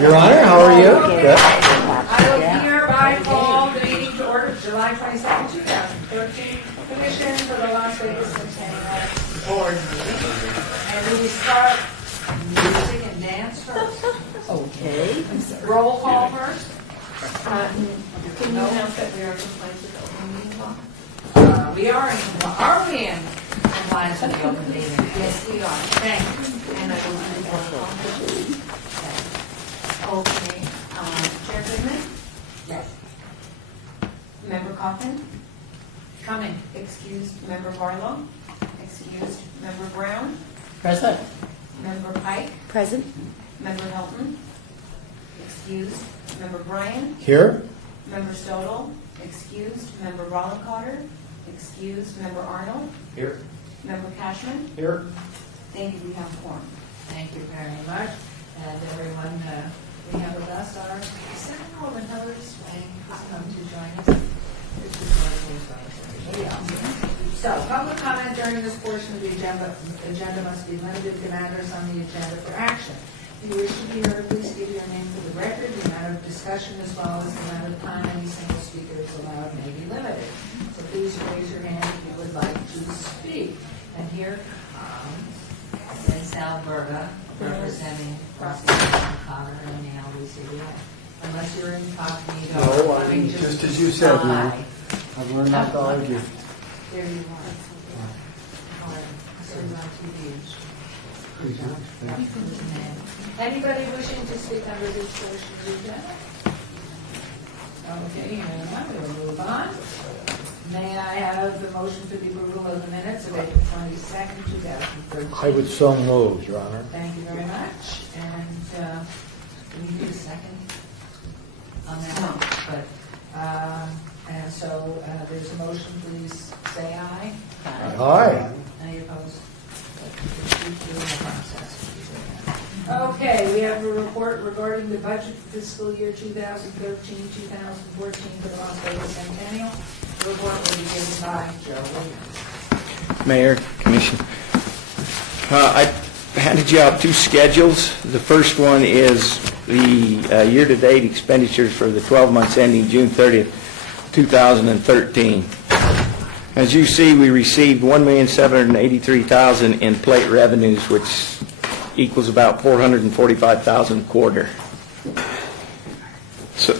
Your Honor, how are you? Good. I will hereby call the meeting to order July 22nd, 2013, Commission for the Las Vegas Centennial Board meeting. And we start music and dance first. Okay. Roll call first. Can you announce that we are in compliance with the open meeting law? Are we in compliance with the open meeting? Yes, we are. Thank you. And I will do the roll call. Okay. Chair Goodman? Yes. Member Coffin? Coming. Excused. Member Barlow? Excused. Member Brown? Present. Member Pike? Present. Member Hilton? Excused. Member Bryan? Here? Member Stodel? Excused. Member Rollencotter? Excused. Member Arnold? Here. Member Cashman? Here. Thank you. We have a quorum. Thank you very much. And everyone, we have with us our Centennial and Hillary Swain has come to join us. So, public comment during this portion of the agenda must be limited to matters on the agenda for action. If you wish to be heard, please give your name for the record. The amount of discussion as well as the amount of time any single speaker is allowed may be limited. So please raise your hand if you would like to speak. And here is Alberta representing Prosecutor Cotter and the LBCDA. Unless you're incognito. No, let me just as you said, lie. ma'am. I've learned not to argue. There you are. So you're on TV. Anybody wishing to speak under this portion of the agenda? Okay, hearing none, we will move on. May I have the motion for the approval of the minutes of April 22nd, 2013? I would so move, Your Honor. Thank you very much. And can we do a second on that? No. But, and so there's a motion, please say aye. Aye. Any opposed? Okay, we have a report regarding the budget for fiscal year 2013-2014 for the Las Vegas Centennial. The report will be given by Joe Williams. Mayor, Commission. I handed you out two schedules. The first one is the year-to-date expenditures for the 12 months ending June 30th, 2013. As you see, we received $1,783,000 in plate revenues, which equals about $445,000 a quarter. So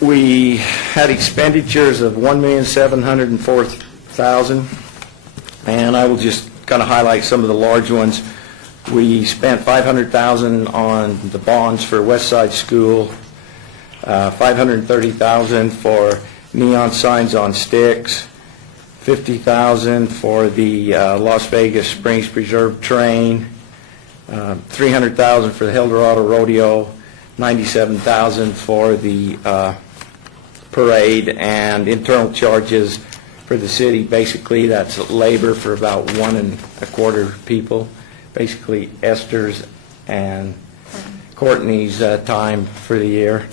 we had expenditures of $1,704,000, and I will just kind of highlight some of the large ones. We spent $500,000 on the bonds for West Side School, $530,000 for neon signs on sticks, $50,000 for the Las Vegas Springs Preserve train, $300,000 for the Eldorado Rodeo, $97,000 for the parade, and internal charges for the city. Basically, that's labor for about 1 1/4 people. Basically, Esther's and Courtney's time for the year.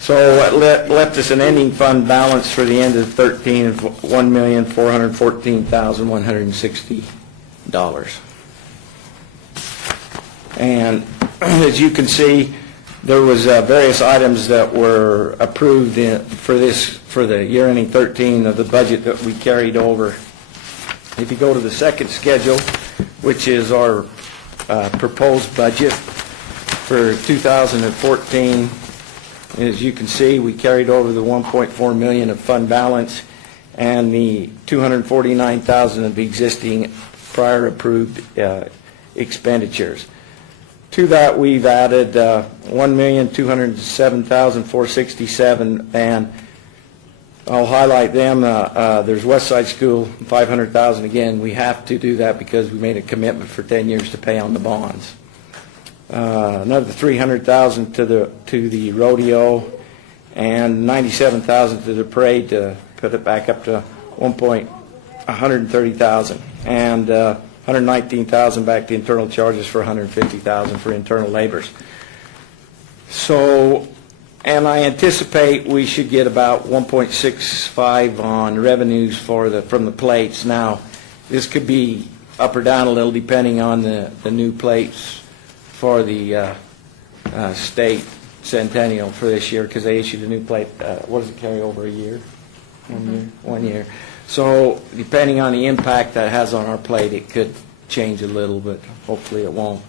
So it left us an ending fund balance for the end of 2013 of $1,414,160. And as you can see, there was various items that were approved for the year ending 13 of the budget that we carried over. If you go to the second schedule, which is our proposed budget for 2014, as you can see, we carried over the $1.4 million of fund balance and the $249,000 of existing prior approved expenditures. To that, we've added $1,207,467, and I'll highlight them. There's West Side School, $500,000 again. We have to do that because we made a commitment for 10 years to pay on the bonds. Another $300,000 to the rodeo, and $97,000 to the parade to put it back up to $130,000, and $119,000 back to internal charges for $150,000 for internal labors. So, and I anticipate we should get about $1.65 on revenues from the plates. Now, this could be up or down a little depending on the new plates for the state Centennial for this year because they issued a new plate. What does it carry over a year? 1 year? 1 year. So depending on the impact that has on our plate, it could change a little, but hopefully it won't.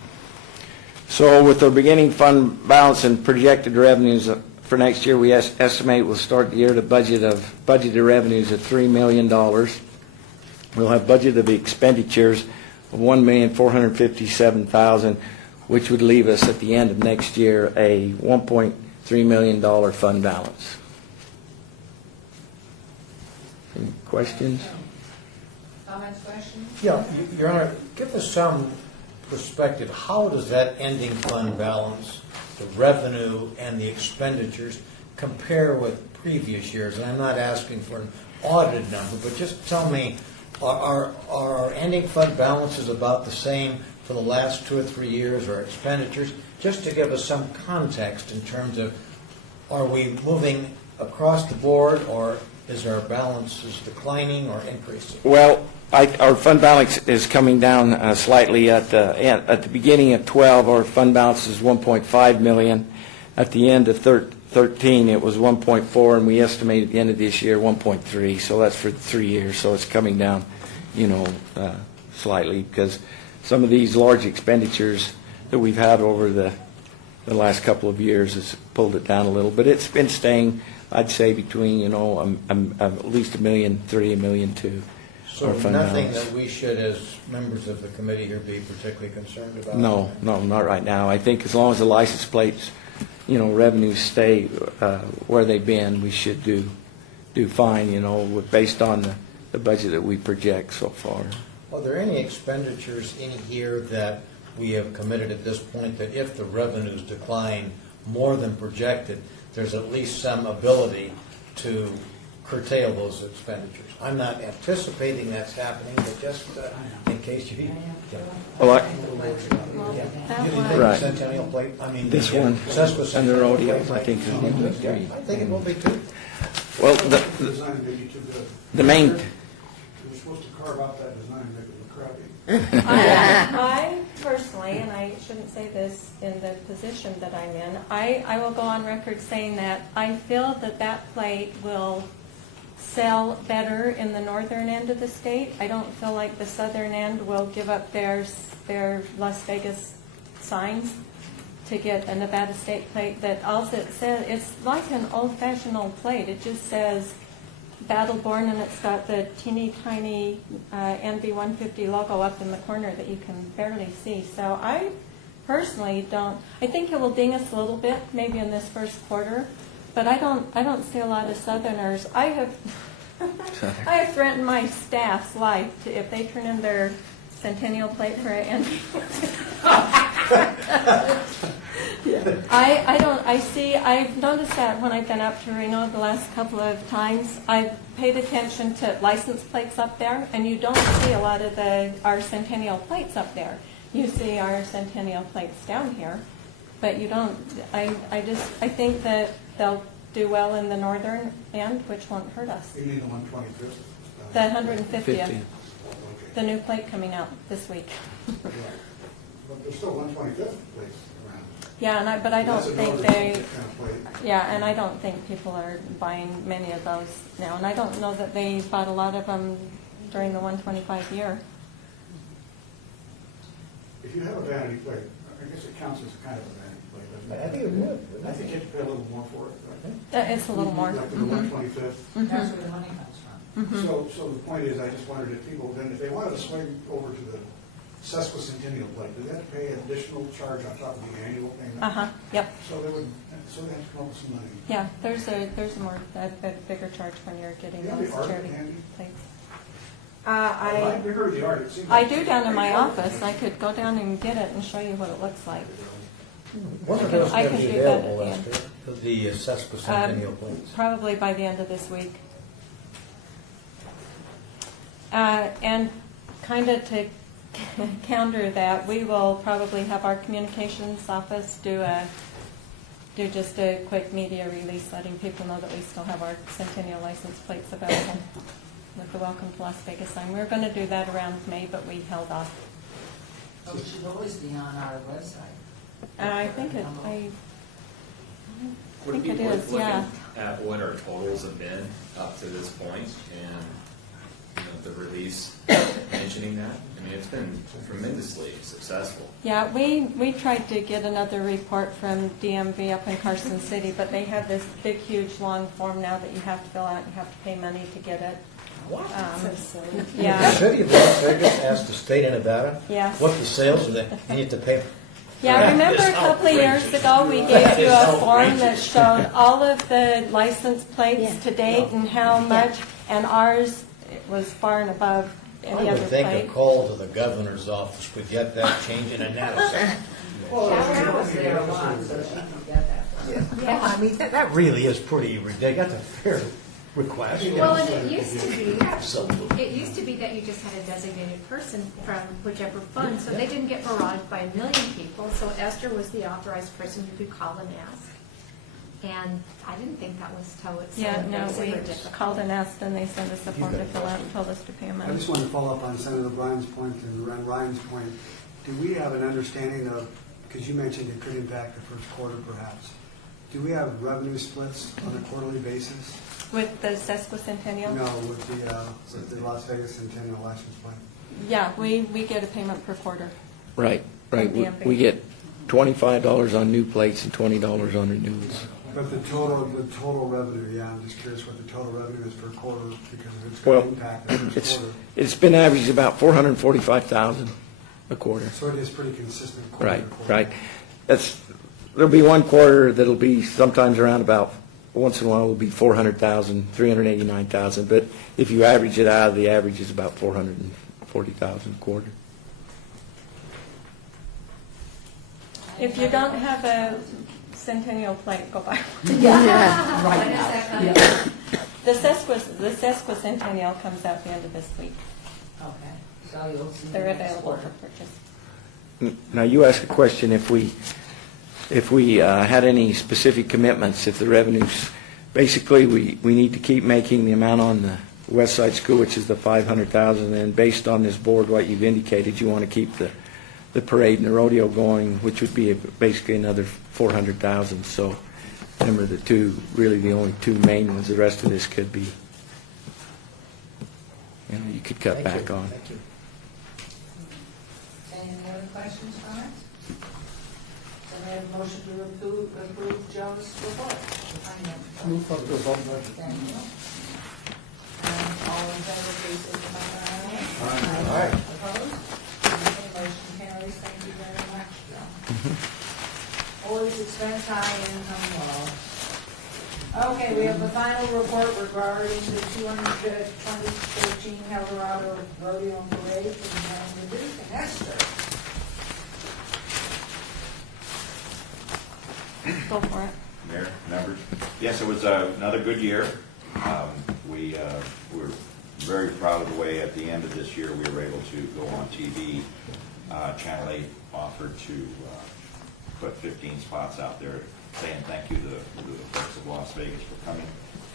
So with our beginning fund balance and projected revenues for next year, we estimate we'll start the year at a budgeted revenues of $3 million. We'll have budgeted expenditures of $1,457,000, which would leave us at the end of next year a $1.3 million fund balance. Any questions? Comments, questions? Yeah, Your Honor, give us some perspective. How does that ending fund balance, the revenue and the expenditures, compare with previous years? And I'm not asking for an audited number, but just tell me, are our ending fund balances about the same for the last 2 or 3 years, or expenditures? Just to give us some context in terms of, are we moving across the board, or is our balances declining or increasing? Well, our fund balance is coming down slightly at the beginning of 12. Our fund balance is $1.5 million. At the end of 13, it was 1.4, and we estimate at the end of this year 1.3. So that's for 3 years. So it's coming down, slightly because some of these large expenditures that we've had over the last couple of years has pulled it down a little. But it's been staying, I'd say, between at least $1.3 million, $1.2 million. So nothing that we should, as members of the committee here, be particularly concerned about? No, not right now. I think as long as the license plates, revenues stay where they've been, we should do fine, based on the budget that we project so far. Are there any expenditures in here that we have committed at this point that if the revenues decline more than projected, there's at least some ability to curtail those expenditures? I'm not anticipating that's happening, but just in case you... Well, Right. Centennial plate, this one, and the rodeo, I think is one of the I think it will be too. Well, The design may be too good. the main, You're supposed to carve out that design and make it look crappy. I personally, and I shouldn't say this in the position that I'm in, I will go on record saying that I feel that plate will sell better in the northern end of the state. I don't feel like the southern end will give up their Las Vegas signs to get a Nevada state plate that also it says, it's like an old-fashioned old plate. It just says Battleborn, and it's got the teeny tiny NV150 logo up in the corner that you can barely see. So I personally I think it will ding us a little bit maybe in this first quarter, but I don't see a lot of Southerners. I have threatened my staff's life to, if they turn in their Centennial plate for an I've noticed that when I've been up to Reno the last couple of times, I've paid attention to license plates up there, and you don't see a lot of our Centennial plates up there. You see our Centennial plates down here, but you don't. I think that they'll do well in the northern end, which won't hurt us. You mean the 125th? The 150th. 50th. The new plate coming out this week. But there's still 125th plates around. Yeah, but I don't That's a think northern they. kind of plate. Yeah, and I don't think people are buying many of those now, and I don't know that they bought a lot of them during the 125 year. If you have a vanity plate, I guess it counts as kind of a vanity plate, doesn't it? I think it would. I think you have to pay a little more for it, right? It's a little more. Like for the 125th. That's where the money comes from. So the point is, I just wondered if people, then if they wanted to swing over to the Sesquicentennial plate, do they have to pay an additional charge on top of the annual payment? Yep. So they have to come up with some money. Yeah, there's a bigger charge when you're getting Do you have those the art charity handy? plates. I've heard the art. It seems I like- do down in my office. I could go down and get it and show you what it looks like. When are those I going to can be do that available, at the Esther? The Sesquicentennial plates? Probably by the end of this week. And kind of to counter that, we will probably have our communications office do just a quick media release letting people know that we still have our Centennial license plates available with the Welcome to Las Vegas sign. We were going to do that around May, but we held off. Oh, it should always be on our website. I think I I think it is, yeah. At what our totals have been up to this point, and the release mentioning that, I mean, it's been tremendously successful. Yeah, we tried to get another report from DMV up in Carson City, but they have this big, huge, long form now that you have to fill out. You have to pay money to get it. What? So silly. The Yeah. city of Las Vegas asked the state of Nevada Yes. what the sales are that you need to pay. Yeah, remember a couple of years ago, we gave you a form that outrageous. showed all of the license plates to date and how much, and ours it was far and above I any would other think plate. a call to the governor's office would get that change in an nanosecond. Sharon was there a lot, so she can get that. Yeah, I mean, that really is pretty ridiculous. That's a fair request. Well, and it used to be, Absolutely. it used to be that you just had a designated person from whichever fund, so they didn't get barraged by a million people. So Esther was the authorized person you could call and ask. And I didn't think that was how it's so Yeah, no, super we difficult. called and asked, and they sent us a form to fill out and told us to pay them I money. just wanted to follow up on Senator Bryan's point and Ryan's point. Do we have an understanding of, because you mentioned it could impact the first quarter perhaps, do we have revenue splits on a quarterly basis? With the sesquicentennial? No, with the Las Vegas Centennial License Plate. Yeah, we get a payment per quarter. Right, right. From DMV. We get $25 on new plates and $20 on renewals. But the total revenue, yeah, I'm just curious what the total revenue is per quarter because if it's Well, going to impact the first It's quarter. it's been averaged about 445,000 a quarter. So it is pretty consistent quarter Right, to quarter. right. There'll be one quarter that'll be sometimes around about, once in a while will be 400,000, 389,000, but if you average it out, the average is about 440,000 a quarter. If you don't have a Centennial plate, go buy one. When is that coming? The sesquicentennial comes out the end of this week. Okay, so you'll see. They're the next available for quarter. purchase. Now, you asked a question if we had any specific commitments, if the revenues, basically, we need to keep making the amount on the West Side School, which is the 500,000, and based on this board, what you've indicated, you want to keep the parade and the rodeo going, which would be basically another 400,000. So, remember the only two main ones. The rest of this could be, you could cut Thank back you. on. Thank you. Any other questions, comments? So we have a motion to approve Joe's report. the finance. Move for the vote budget. Thank you. And all in favor, please signify by aye. Aye. Opposed? Okay, motion carries. Thank you very much, Joe. Always expense high, income low. Okay, we have the final report regarding the 2013 Eldorado Rodeo and Parade from the Duke and Esther. Go for it. Mayor, members. Yes, it was another good year. We're very proud of the way at the end of this year we were able to go on TV. Channel 8 offered to put 15 spots out there saying thank you to the folks of Las Vegas for coming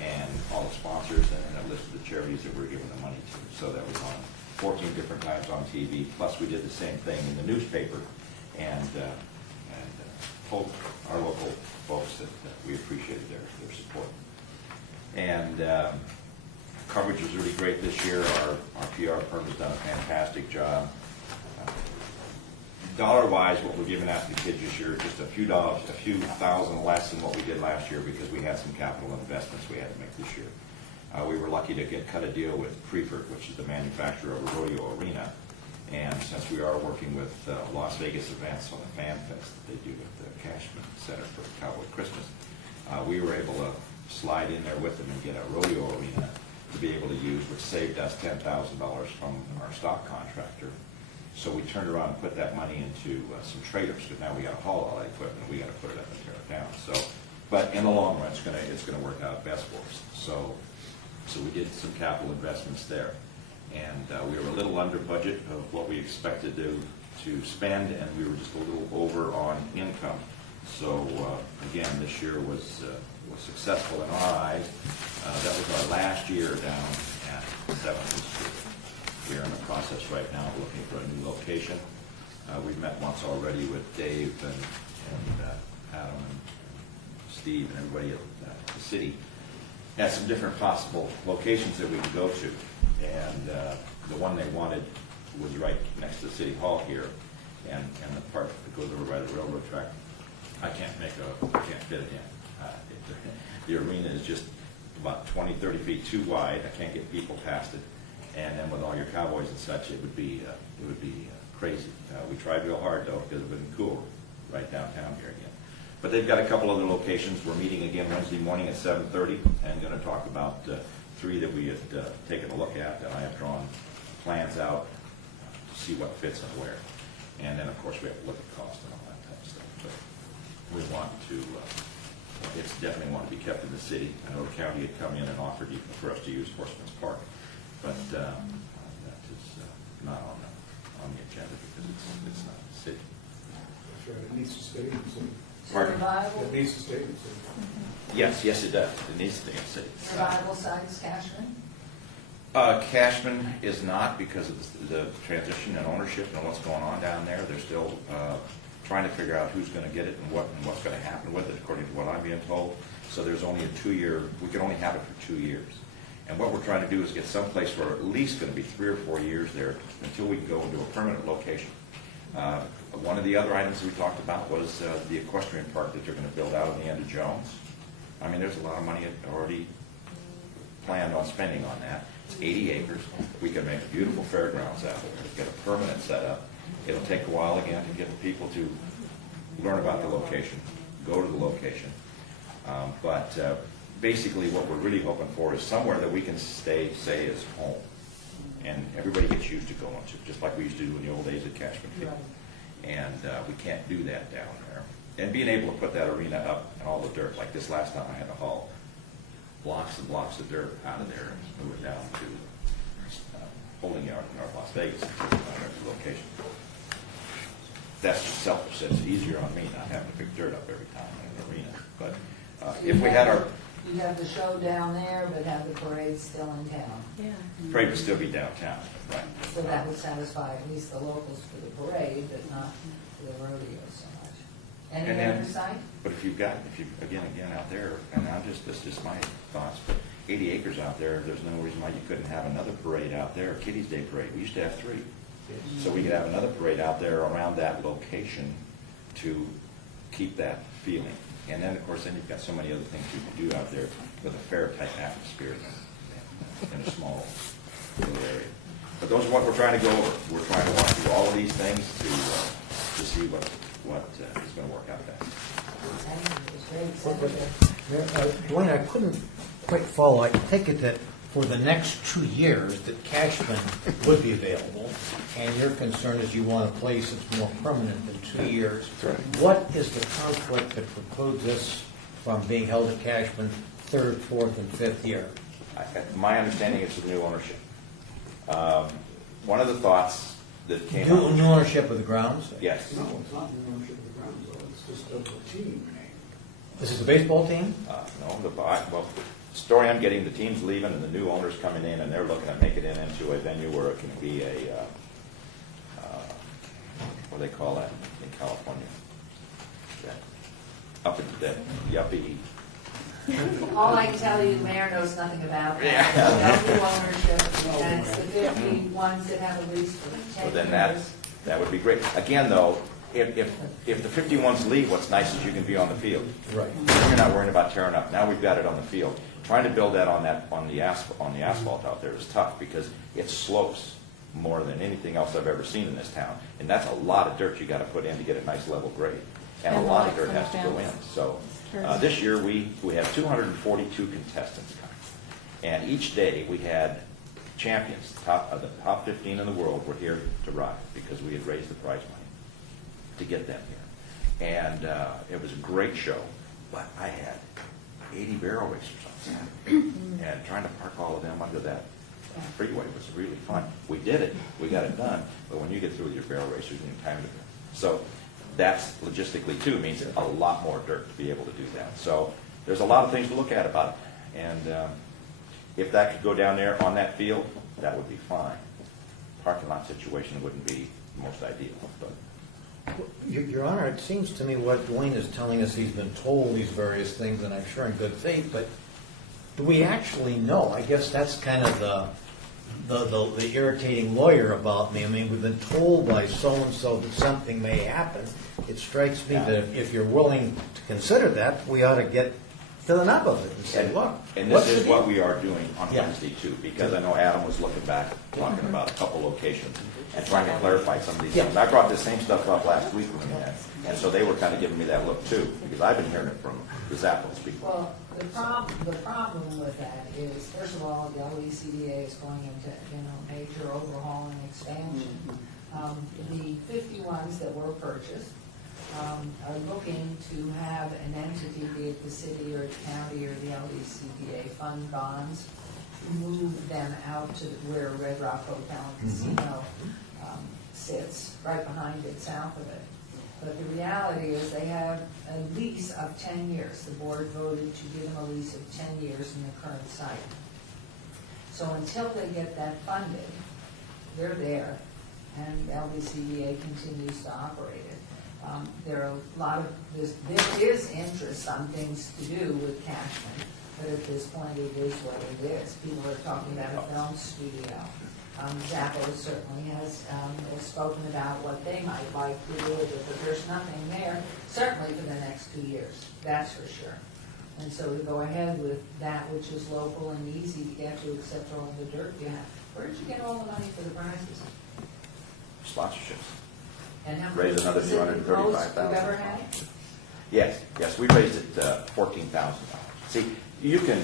and all the sponsors and a list of the charities that we're giving the money to. So that was on 14 different times on TV. Plus we did the same thing in the newspaper and told our local folks that we appreciated their support. And coverage was really great this year. Our PR firm has done a fantastic job. Dollar-wise, what we're giving out to the kids this year is just a few dollars, a few thousand less than what we did last year because we had some capital investments we had to make this year. We were lucky to cut a deal with Preferred, which is the manufacturer of a rodeo arena. And since we are working with Las Vegas events on the Fan Fest that they do at the Cashman Center for Cowboy Christmas, we were able to slide in there with them and get a rodeo arena to be able to use, which saved us $10,000 from our stock contractor. So we turned around and put that money into some trailers, because now we got to haul all that equipment, we got to put it up and tear it down. So, but in the long run, it's gonna work out best for us. So we did some capital investments there, and we were a little under budget of what we expected to spend, and we were just a little over on income. So again, this year was successful in our eyes. That was our last year down at 7th Street. We are in the process right now of looking for a new location. We've met once already with Dave and Adam and Steve and everybody at the city had some different possible locations that we could go to. And the one they wanted was right next to the city hall here, and the part that goes over by the railroad track. I can't fit it in. The arena is just about 20, 30 feet too wide. I can't get people past it. And then with all your cowboys and such, it would be crazy. We tried real hard though, because it would have been cool right downtown here again. But they've got a couple other locations. We're meeting again Wednesday morning at 7:30 and going to talk about 3 that we had taken a look at. And I have drawn plans out to see what fits and where. And then of course we have to look at cost and all that type of stuff. But we want to, it's definitely want to be kept in the city. I know the county had come in and offered for us to use Horseman's Park, but that is not on the agenda because it's not the city. That's right, it needs to stay in the city. Pardon? It needs to stay in the city. Yes, it does. It needs to stay in the city. Survival sites, Cashman? Cashman is not because of the transition and ownership and what's going on down there. They're still trying to figure out who's going to get it and what's going to happen with it, according to what I'm being told. So there's only a 2-year, we can only have it for 2 years. And what we're trying to do is get someplace for at least going to be 3 or 4 years there until we can go into a permanent location. One of the other items we talked about was the equestrian park that they're going to build out on the end of Jones. I mean, there's a lot of money already planned on spending on that. It's 80 acres. We can make beautiful fairgrounds out there, get a permanent setup. It'll take a while again to get the people to learn about the location, go to the location. But basically what we're really hoping for is somewhere that we can say is home. And everybody gets used to going to, just like we used to do in the old days at Cashman Field. And we can't do that down there. And being able to put that arena up and all the dirt, like this last time I had to haul blocks and blocks of dirt out of there and move it down to holding yard in North Las Vegas, location. That's just selfish. It's easier on me not having to pick dirt up every time in an arena. But if we had our You have the show down there, but have the parade still in town. Yeah. parade would still be downtown, right? So that would satisfy at least the locals for the parade, but not for the rodeo so much. And Any then- other site? But if you again out there, and that's just my thoughts, but 80 acres out there, there's no reason why you couldn't have another parade out there, Kitty's Day Parade. We used to have 3. So we could have another parade out there around that location to keep that feeling. And then, of course, then you've got so many other things you can do out there with a fair-type atmosphere in a small little area. But those are what we're trying to go over. We're trying to walk through all of these things to see what is going to work out best. Dwayne, I couldn't quite follow. I take it that for the next 2 years that Cashman would be available, and your concern is you want a place that's more permanent than 2 years. That's right. What is the conflict that precludes this from being held at Cashman 3rd, 4th, and 5th year? My understanding is the new ownership. One of the thoughts that came New out. ownership of the grounds? Yes. No, it's not the ownership of the grounds, though, it's just of the team name. This is the baseball team? No, the story I'm getting, the team's leaving and the new owner's coming in and they're looking to make it into a venue where it can be what do they call that in California? Up into that yuppie. All I can tell you, the mayor knows nothing about that. Yeah. No new ownership, and it's the 50 ones that have a lease for 10 So then years. that would be great. Again, though, if the 51s leave, what's nice is you can be on the field. Right. You're not worrying about tearing up. Now we've got it on the field. Trying to build that on the asphalt out there is tough because it slopes more than anything else I've ever seen in this town. And that's a lot of dirt you got to put in to get a nice level grade. And a And lot of light dirt has to from go the in. fence. So Sure. this year we had 242 contestants come. And each day we had champions, the top 15 in the world were here to ride because we had raised the prize money to get them here. And it was a great show, but I had 80 barrel racers on Saturday. And trying to park all of them under that freeway was really fun. We did it, we got it done, but when you get through with your barrel racers, you need time to. So that's logistically too, means a lot more dirt to be able to do that. So there's a lot of things to look at about it. And if that could go down there on that field, that would be fine. Parking lot situation wouldn't be the most ideal, but Your Honor, it seems to me what Dwayne is telling us, he's been told these various things, and I'm sure in good faith, but do we actually know? I guess that's kind of the irritating lawyer about me. I mean, we've been told by so-and-so that something may happen. It strikes me that if you're willing to consider that, we ought to get to the nub of it and say, look. And what's this is the what deal? we are doing on Yeah. Wednesday too, because I know Adam was looking back, talking about a couple locations and trying to clarify some of these things. I brought the same stuff up last week when we had, and so they were kind of giving me that look too, because I've been hearing it from the Zappos people. Well, the problem with that is, first of all, the LECDA is going into, major overhaul and expansion. The 51s that were purchased are looking to have an entity, be it the city or the county or the LECDA, fund bonds, move them out to where Red Rock Hotel and Casino sits, right behind it, south of it. But the reality is they have a lease of 10 years. The board voted to give them a lease of 10 years in the current site. So until they get that funded, they're there, and LDCDA continues to operate it. There are a lot of, there is interest on things to do with Cashman, but at this point it is what it is. People are talking about a film studio. Zappos certainly has spoken about what they might like to do with it, but there's nothing there, certainly for the next 2 years, that's for sure. And so to go ahead with that which is local and easy to get to, except for all the dirt you have. Where did you get all the money for the prizes? Sponsorships. And how Raise another is it the most $235,000. you've ever had? Yes, we raised it $14,000. See, you can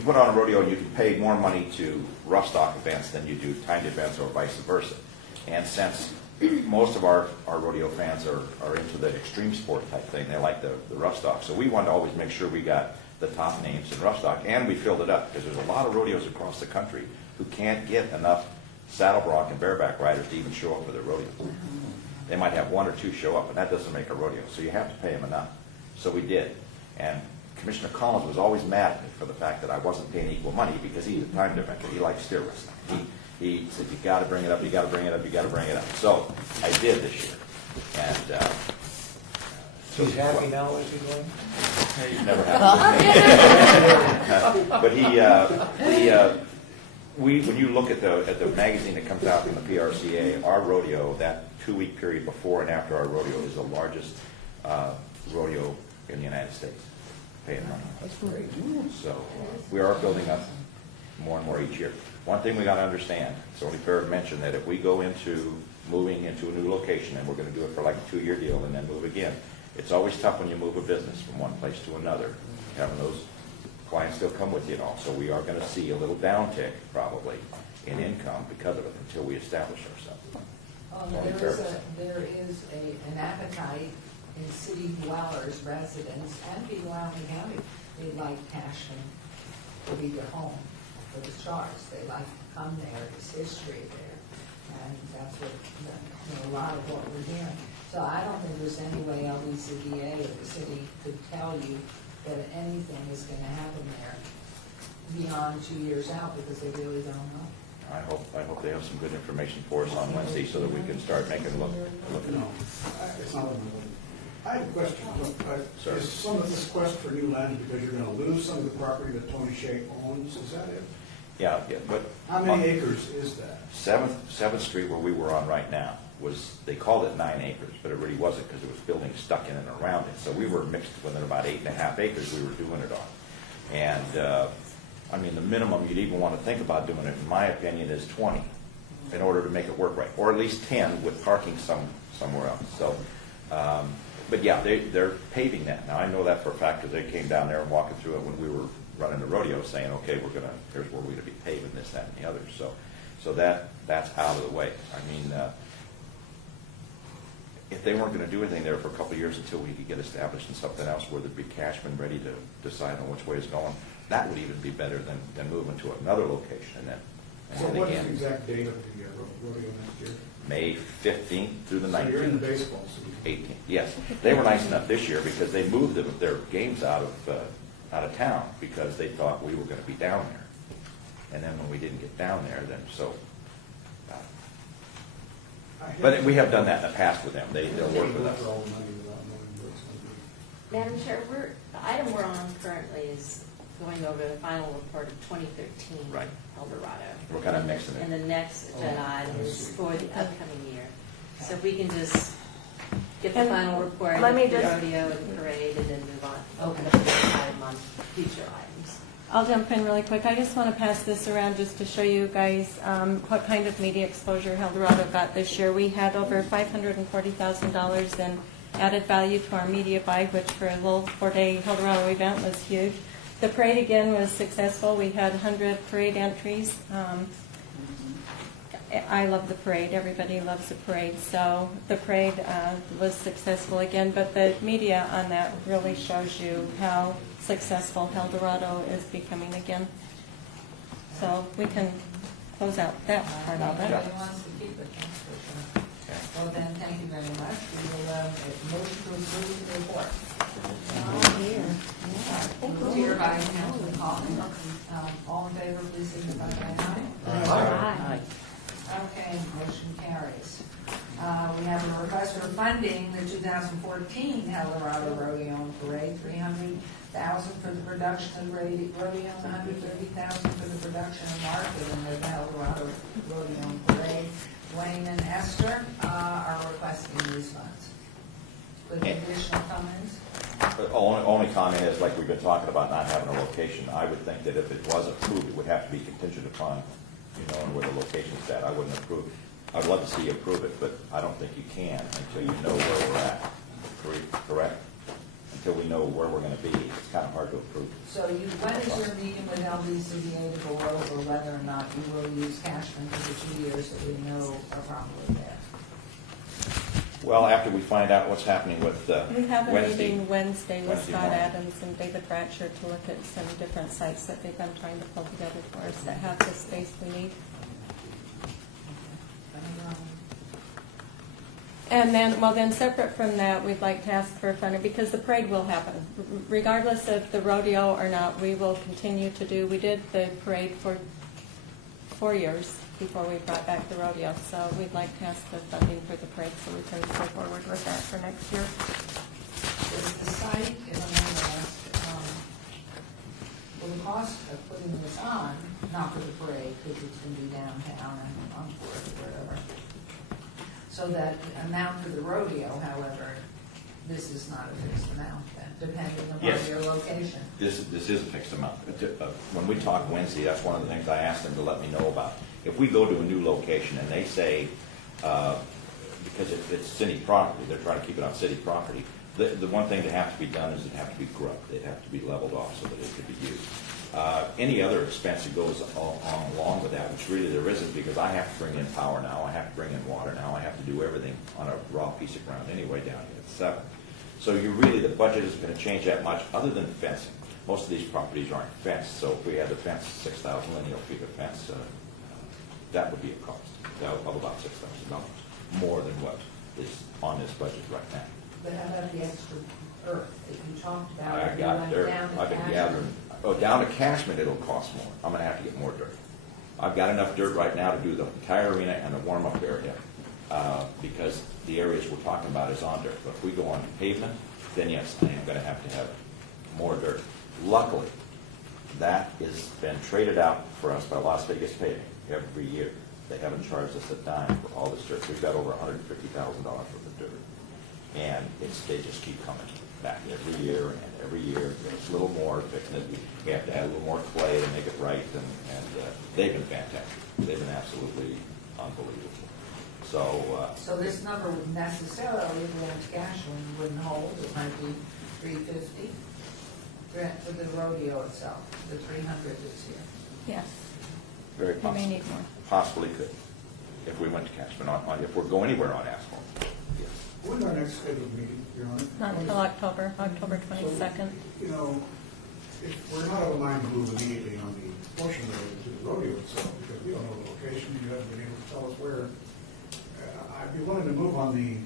put on a rodeo and you can pay more money to rough stock events than you do timed events or vice versa. And since most of our rodeo fans are into the extreme sport type thing, they like the rough stock. So we wanted to always make sure we got the top names in rough stock, and we filled it up because there's a lot of rodeos across the country who can't get enough saddle bronc and bareback riders to even show up for their rodeos. They might have 1 or 2 show up, and that doesn't make a rodeo. So you have to pay them enough. So we did. And Commissioner Collins was always mad at me for the fact that I wasn't paying equal money because he's a time eventer. He likes steer wrestling. He said, you got to bring it up, you got to bring it up, you got to bring it up. So I did this year. And He's happy now, is he going? he's never happy. But when you look at the magazine that comes out from the PRCA, our rodeo, that 2-week period before and after our rodeo is the largest rodeo in the United States, paying money. That's great. So we are building up more and more each year. One thing we got to understand, it's only fair to mention that if we go into moving into a new location, and we're going to do it for like a 2-year deal and then move again, it's always tough when you move a business from one place to another, having those clients still come with you and all. So we are going to see a little downtick probably in income because of it until we establish ourselves. There is an appetite in city dwellers, residents, and people out in the county. They like Cashman to be their home for the stars. They like to come there. There's history there, and that's what a lot of what we're hearing. So I don't think there's any way LECDA or the city could tell you that anything is going to happen there beyond 2 years out because they really don't know. I hope they have some good information for us on Wednesday so that we can start making a look at it. It's not on the board. I have a question. Sir. Is some of this quest for new land because you're going to lose some of the property that Tony Shea owns? Is that it? Yeah, but How many acres is that? 7th Street, where we were on right now, they called it 9 acres, but it really wasn't because there was buildings stuck in and around it. So we were mixed within about 8.5 acres we were doing it on. And I mean, the minimum you'd even want to think about doing it, in my opinion, is 20 in order to make it work right, or at least 10 with parking somewhere else. So, but yeah, they're paving that now. I know that for a fact because they came down there and walking through it when we were running the rodeo, saying, okay, here's where we're going to be paving this, that, and the other. So that's out of the way. I mean, if they weren't going to do anything there for a couple of years until we could get established in something else where there'd be Cashman ready to decide on which way it's going, that would even be better than moving to another location. So what's the exact date of the rodeo next year? May 15th through the 19th. So you're in the baseball season. 18th, yes. They were nice enough this year because they moved their games out of town because they thought we were going to be down there. And then when we didn't get down there, then so But we have done that in the past with them. They'll work with us. For all the money without knowing what it's going to be. Madam Chair, the item we're on currently is going over the final report of 2013 Right. Eldorado. We're kind of mixing it. And the next agenda item is for the upcoming year. So if we can just get the And final report let of me the just- rodeo and parade and then move on, open up the item on future items. I'll jump in really quick. I just want to pass this around just to show you guys what kind of media exposure Eldorado got this year. We had over $540,000 in added value to our media buy, which for a little 4-day Eldorado event was huge. The parade again was successful. We had 100 parade entries. I love the parade. Everybody loves the parade. So the parade was successful again, but the media on that really shows you how successful Eldorado is becoming again. So we can close out that part of it. Everybody wants to keep it, that's for sure. Well, then, thank you very much. We will, motion to approve the report. Here by Councilman Collins. All in favor, please signify by aye. Okay, motion carries. We have a request for funding the 2014 Eldorado Rodeo and Parade, $300,000 for the production of the rodeo, and $130,000 for the production and marketing of the Eldorado Rodeo and Parade. Wayne and Esther are requesting these funds. With additional comments? The only comment is, like we've been talking about not having a location, I would think that if it was approved, it would have to be contingent upon, knowing where the location's at. I wouldn't approve. I'd love to see you approve it, but I don't think you can until you know where we're at. Correct? Until we know where we're gonna be, it's kind of hard to approve. So when is your meeting with LBCDA to go over whether or not you will use Cashman for the 2 years that we know are probably there? Well, after we find out what's happening with We have a Wednesday. meeting Wednesday with Wednesday Scott morning. Adams and David Bratcher to look at some different sites that they've been trying to pull together for us that have the space we need. And then separate from that, we'd like to ask for funding, because the parade will happen. Regardless of the rodeo or not, we will continue to do, we did the parade for 4 years before we brought back the rodeo. So we'd like to ask for funding for the parade so we can go forward with that for next year. Is the site, if I'm going to ask, will the cost of putting this on, not for the parade, because it's going to be downtown and on Fourth or wherever, so that amount for the rodeo, however, this is not a fixed amount then, depending upon Yes. your location? This is a fixed amount. When we talk Wednesday, that's one of the things I asked them to let me know about. If we go to a new location and they say, because it's city property, they're trying to keep it on city property, the one thing that has to be done is it have to be grubbed. It have to be leveled off so that it could be used. Any other expense that goes along with that, which really there isn't, because I have to bring in power now, I have to bring in water now, I have to do everything on a raw piece of ground anyway down here at 7. So the budget isn't going to change that much, other than fencing. Most of these properties aren't fenced, so if we had the fence, 6,000 lineal feet of fence, that would be a cost of about $6,000, more than what is on this budget right now. But how about the extra earth that you talked about? I if you got went dirt. down to I've been Cashman? gathering. Oh, down to Cashman, it'll cost more. I'm gonna have to get more dirt. I've got enough dirt right now to do the entire arena and the warm-up area, because the areas we're talking about is on dirt. But if we go on pavement, then yes, I am gonna have to have more dirt. Luckily, that has been traded out for us by Las Vegas Paving every year. They haven't charged us a dime for all this dirt. We've got over $150,000 worth of dirt. And they just keep coming back every year and every year. There's a little more, fixing it. We have to add a little more clay to make it right, and they've been fantastic. They've been absolutely unbelievable. So this number would necessarily, if we went to Cashman, wouldn't hold. It might be 350 for the rodeo itself, the 300 this year. Yes. Very We may possible. need more. Possibly could, if we went to Cashman, if we're going anywhere on asphalt. Yes. When's our next scheduled meeting, Your Honor? Not until October 22nd. So, if we're not out of line to move immediately on the portion of to the rodeo itself, because we don't know the location, you haven't been able to tell us where, I'd be willing to move on the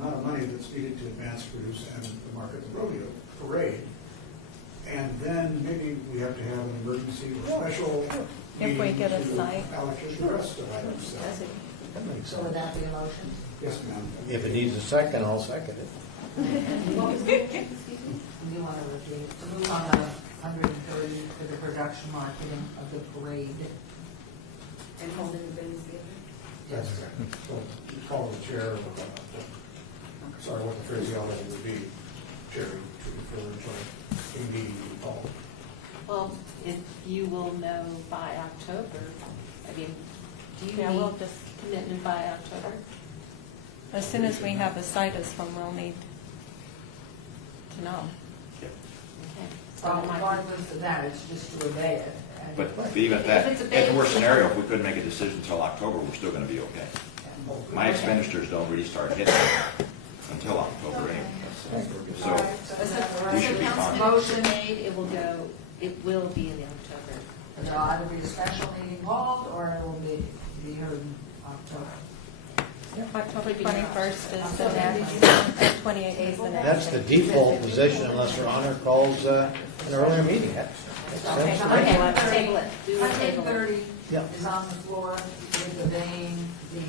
amount of money that's needed to advance, produce, and market the rodeo parade. And then maybe we have to have an emergency or special If we meeting get a to site. allocate the rest of items. That makes So would sense. that be a motion? Yes, ma'am. If it needs a second, I'll second it. What was the motion, excuse me? You want to repeat, to move on the 130 for the production marketing of the parade. And holding the bins together. That's correct. So you call the chair, sorry, what the phraseology would be, chair, to refer to a meeting you call. Well, if you will know by October, I mean, do you Yeah, we'll need just, commitment by October? as soon as we have a site is when we'll need to know. Okay. So Well, it might be- regardless of that, it's just to obey it. And- But even if that, If it's a in big- the worst scenario, if we couldn't make a decision until October, we're still gonna be okay. My expenditures don't really start hitting until October anyway. All So, right, so is that the we right should be Council fine. motion? made, it will be in October. There'll either be a special meeting called, or it will be heard in October. October 21st is the next, 28th is the next. That's the default position unless Your Honor calls an earlier meeting. That's Okay, sensible. Okay, let's table it. Do a table it. 130 Yeah. is on the floor with obeying the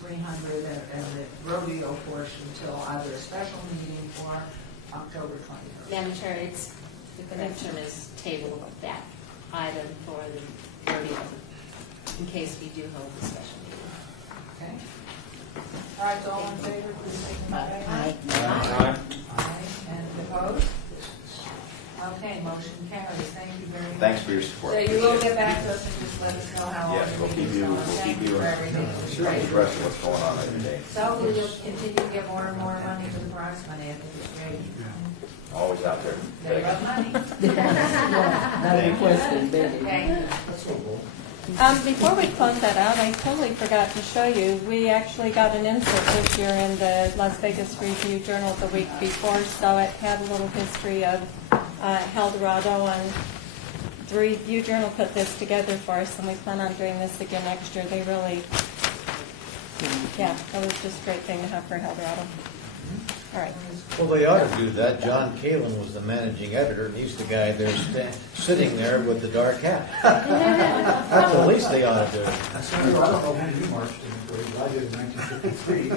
300 and the rodeo portion until either a special meeting or October 21st. Madam Chair, it's, the connection is table that item for the rodeo, in case we do hold the special meeting. Okay? All right, so all in favor, please signify by aye. Aye. Aye, and opposed? Okay, motion carries. Thank you very much. Thanks for your support. So you will get back to us and just let us know how all Yes, the we'll keep meetings you, going. we'll Thank keep you you for everything. It was great. abreast of what's going on every day. So we will continue to get more and more money for the prize money. I think it's great. Always out there. They love money. Thank you. Thank you. Let's go, Bull. Before we close that out, I totally forgot to show you, we actually got an insert this year in the Las Vegas Review Journal the week before, so it had a little history of Eldorado, and the Review Journal put this together for us, and we plan on doing this again next year. They really, yeah, that was just a great thing to have for Eldorado. All right. Well, they ought to do that. John Kalin was the managing editor, and he's the guy there sitting there with the dark hat. That's the least they ought to do. I don't know when you marched in the parade, but I did in 1953.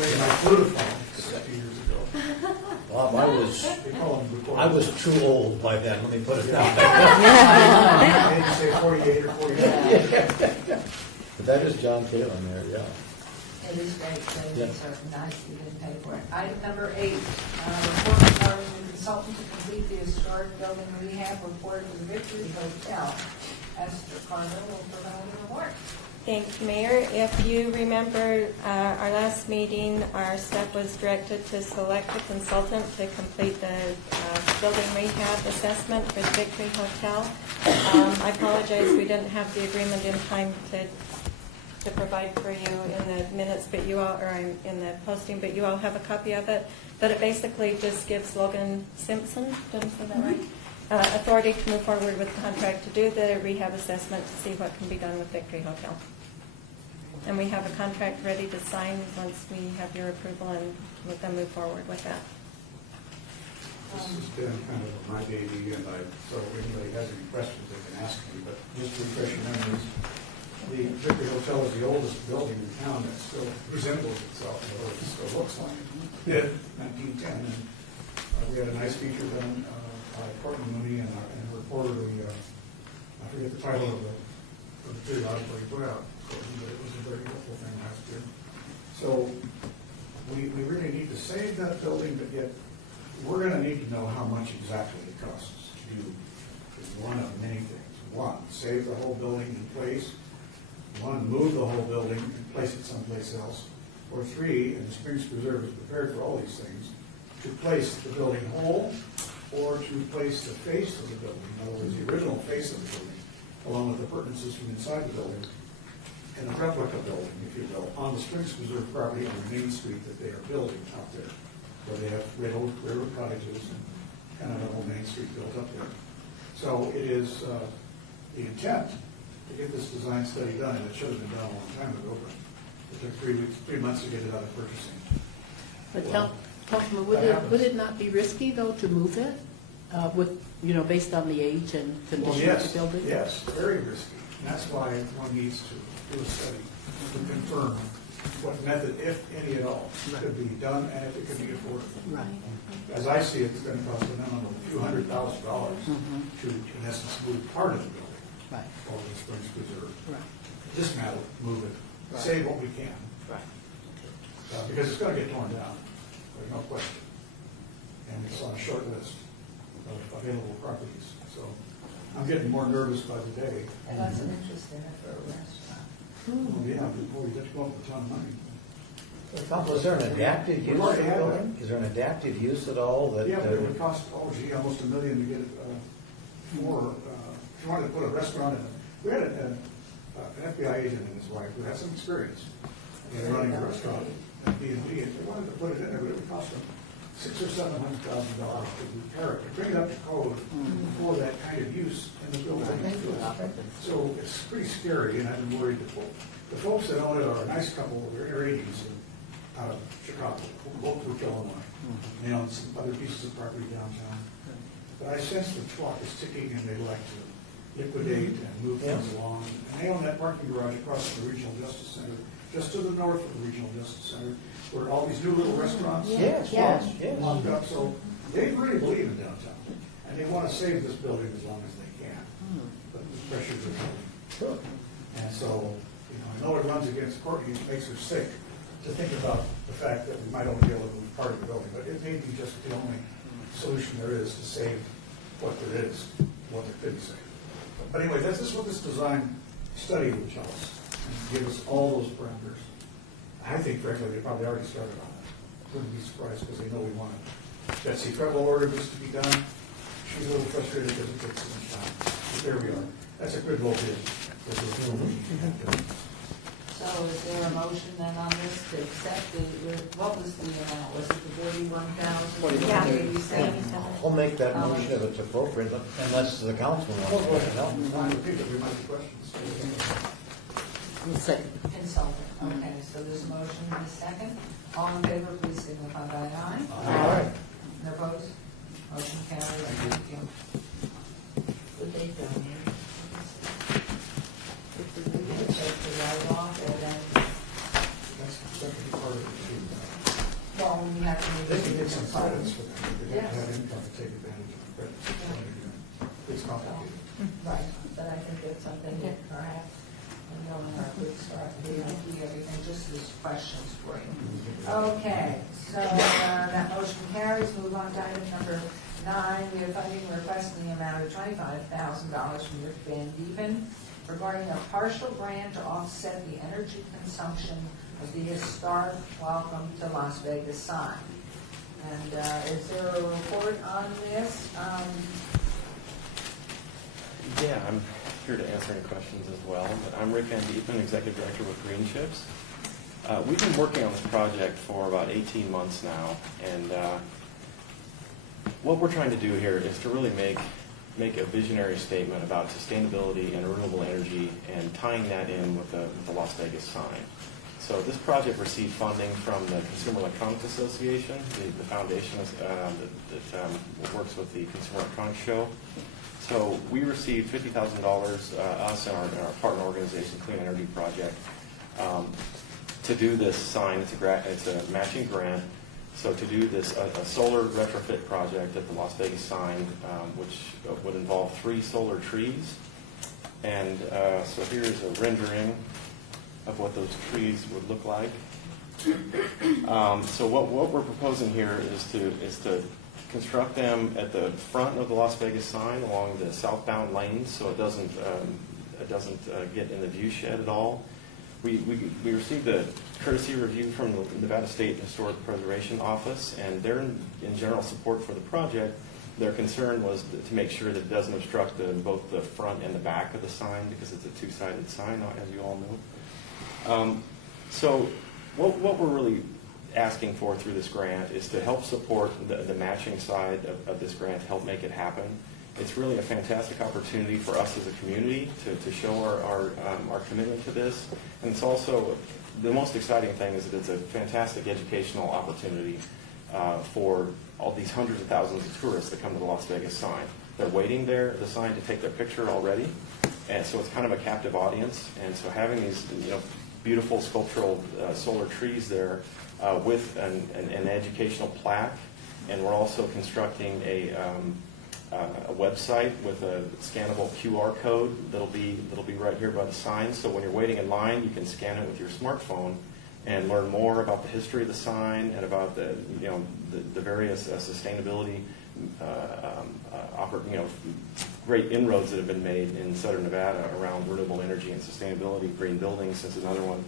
Wearing my flutiphone 50 years ago. Bob, They call them recorders. I was too old by then, let me put it that way. Maybe say 48 or 49. But that is John Kalin there, yeah. It is great. So Yeah. it's nice we didn't pay for it. Item number 8, report regarding the consultant to complete the historic building rehab report for the Victory Hotel. Esther Carter will provide a report. Thank you, Mayor. If you remember our last meeting, our staff was directed to select a consultant to complete the building rehab assessment for the Victory Hotel. I apologize, we didn't have the agreement in time to provide for you in the minutes, but you all, or in the posting, but you all have a copy of it. But it basically just gives Logan Simpson, did I say that right? Authority to move forward with the contract to do the rehab assessment to see what can be done with Victory Hotel. And we have a contract ready to sign once we have your approval, and let them move forward with that. This has been kind of my baby, and so if anybody has any questions, they can ask me, but just to refresh your memories, the Victory Hotel is the oldest building in town that still resembles itself, although it still looks like it did in 1910. And we had a nice feature done by Courtney Mooney and reportedly, I forget the title of the periodical he put out, Courtney, but it was a very helpful thing last year. So we really need to save that building, but yet we're going to need to know how much exactly it costs to do one of many things. One, save the whole building in place. One, move the whole building and place it someplace else. Or three, and the Springs Preserve is prepared for all these things, to place the building whole or to place the face of the building, in other words, the original face of the building, along with the appurtenances from inside the building, and a replica building, if you will, on the Springs Preserve property on the main street that they are building out there, where they have railroad cottages and kind of a whole main street built up there. So it is the intent to get this design study done, and it should have been done a long time ago, but it took 3 months to get it out of purchasing. But Well, Councilman, that would happens. it not be risky, though, to move it with, based on the age and Well, condition of yes, the building? yes, very risky. And that's why one needs to do a study. to confirm what method, if any at all, could be done and if it could be afforded. Right. As I see it, it's going to cost a minimum of a few $100,000 to, in essence, move part of the building Right. over the Springs Preserve. Right. Dismantle, move it, Right. save what we can, Right. because it's going to get torn down, there's no question. And it's on a short list of available properties. So I'm getting more nervous by the day. And that's an interest in it for a restaurant. Well, yeah, before we get to go up with a ton of money. Council, is there an adaptive use We've of already the had building? Is there an adaptive use at all that? Yeah, but it would cost, almost $1 million to get it if you wanted to put a restaurant in. We had an FBI agent and his wife who had some experience in running a restaurant at B&B, and they wanted to put it in there, but it would cost them $600,000 or $700,000 to repair it, to bring it up to code for that kind of use in the building. So it's pretty scary, and I've been worried that the folks that own it are a nice couple, they're in their 80s, out of Chicago, both from Illinois. They own some other pieces of property downtown. But I sense the clock is ticking, and they'd like to liquidate and move things along. And they own that parking garage across from the Regional Justice Center, just to the north of the Regional Justice Center, where all these new little restaurants Yes, yes, yes. popped up. So they really believe in downtown, and they want to save this building as long as they can. But the pressures are building. Sure. And so, I know it runs against Courtney, it makes her sick to think about the fact that we might only be able to move part of the building, but it may be just the only solution there is to save what there is, what there could be saved. But anyway, this is what this design study would tell us, and give us all those parameters. I think frankly, they probably already started on it. Wouldn't be surprised because they know we want it. Betsy Treadwell ordered this to be done. She's a little frustrated because it takes so much time. But there we are. That's a good low bid. So is there a motion then on this to accept what was the amount? Was it the 41,000? Yeah. I'll make that motion if it's appropriate, unless the council wants to. No? Fine with me, but we might have questions. Second. Consultant, okay, so there's a motion and a second. All in favor, please signify by aye. Aye. No opposed? Motion carries, thank you. Would they donate? Take the right off, or then, That's that could be part of it too. well, we have to make They it can a get some consultant. credits for that. They have to have income to take advantage of credits. It's complicated. Right, but I think that's something that perhaps, I know in our good start, we don't do everything, just as questions for you. Okay, so that motion carries. Move on to item number 9. We have funding request in the amount of $25,000 from Rick Van Dieven regarding a partial grant to offset the energy consumption of the historic Welcome to Las Vegas sign. And is there a report on this? Yeah, I'm here to answer any questions as well. But I'm Rick Van Diepen, Executive Director with Green Chips. We've been working on this project for about 18 months now, and what we're trying to do here is to really make a visionary statement about sustainability and renewable energy and tying that in with the Las Vegas sign. So this project received funding from the Consumer Electronics Association, the foundation that works with the Consumer Electronics Show. So we received $50,000, us and our partner organization, Clean Energy Project, to do this sign. It's a matching grant. So to do this, a solar retrofit project at the Las Vegas sign, which would involve 3 solar trees. And so here's a rendering of what those trees would look like. So what we're proposing here is to construct them at the front of the Las Vegas sign along the southbound lanes, so it doesn't get in the view shed at all. We received a courtesy review from the Nevada State Historic Preservation Office, and they're in general support for the project. Their concern was to make sure that it doesn't obstruct both the front and the back of the sign, because it's a 2-sided sign, as you all know. So what we're really asking for through this grant is to help support the matching side of this grant, to help make it happen. It's really a fantastic opportunity for us as a community to show our commitment to this. And it's also, the most exciting thing is that it's a fantastic educational opportunity for all these hundreds of thousands of tourists that come to the Las Vegas sign. They're waiting there at the sign to take their picture already, and so it's kind of a captive audience. And so having these beautiful sculptural solar trees there with an educational plaque. And we're also constructing a website with a scannable QR code that'll be right here by the sign. So when you're waiting in line, you can scan it with your smartphone and learn more about the history of the sign and about the various sustainability great inroads that have been made in Southern Nevada around renewable energy and sustainability. Green buildings is another one.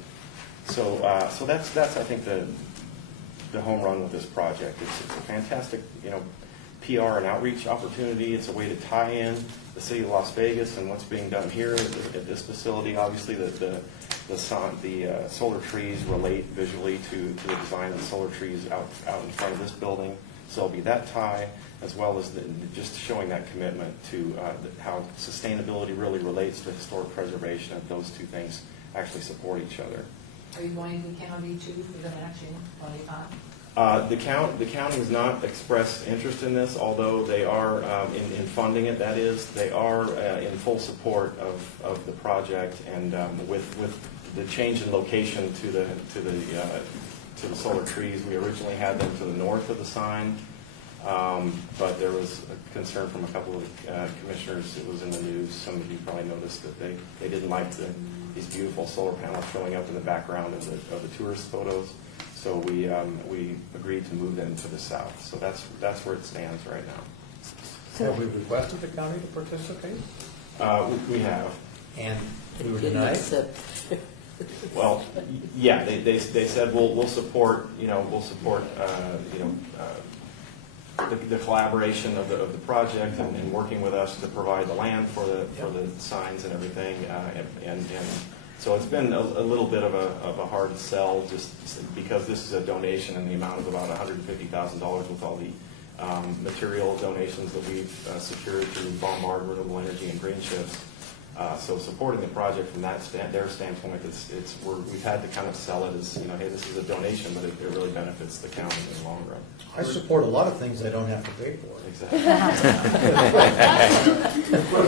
So that's I think the home run with this project. It's a fantastic PR and outreach opportunity. It's a way to tie in the city of Las Vegas and what's being done here at this facility. Obviously, the solar trees relate visually to the design of the solar trees out in front of this building. So it'll be that tie, as well as just showing that commitment to how sustainability really relates to historic preservation, and those two things actually support each other. Are you going to the county too for the matching 25? The county has not expressed interest in this, although they are in funding it. That is, they are in full support of the project, and with the change in location to the solar trees, we originally had them to the north of the sign, but there was a concern from a couple of commissioners. It was in the news. Some of you probably noticed that they didn't like these beautiful solar panels showing up in the background of the tourist photos. So we agreed to move them to the south. So that's where it stands right now. Have we requested the county to participate? We have. And we were denied? Well, yeah, they said we'll support the collaboration of the project and working with us to provide the land for the signs and everything, and so it's been a little bit of a hard sell, just because this is a donation in the amount of about $150,000 with all the material donations that we've secured through Bombard Renewable Energy and Green Shifts. So supporting the project from their standpoint, we've had to kind of sell it as, hey, this is a donation, but it really benefits the county in the long run. I support a lot of things I don't have to pay for. Exactly. What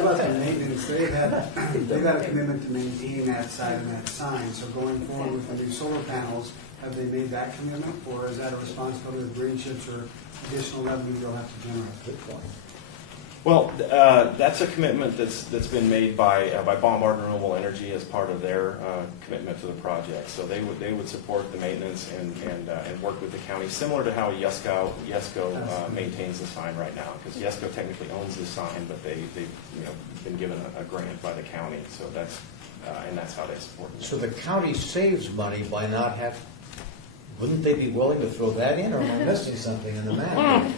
about the maintenance? They've got a commitment to maintain that side and that sign. So going forward with the new solar panels, have they made that commitment, or is that a responsibility of Green Ships or additional revenue they'll have to generate? Good point. Well, that's a commitment that's been made by Bombard Renewable Energy as part of their commitment to the project. So they would support the maintenance and work with the county, similar to how Yesco maintains the sign right now. Because Yesco technically owns the sign, but they've been given a grant by the county. So that's how they support it. So the county saves money by not having. Wouldn't they be willing to throw that in, or am I missing something in the map?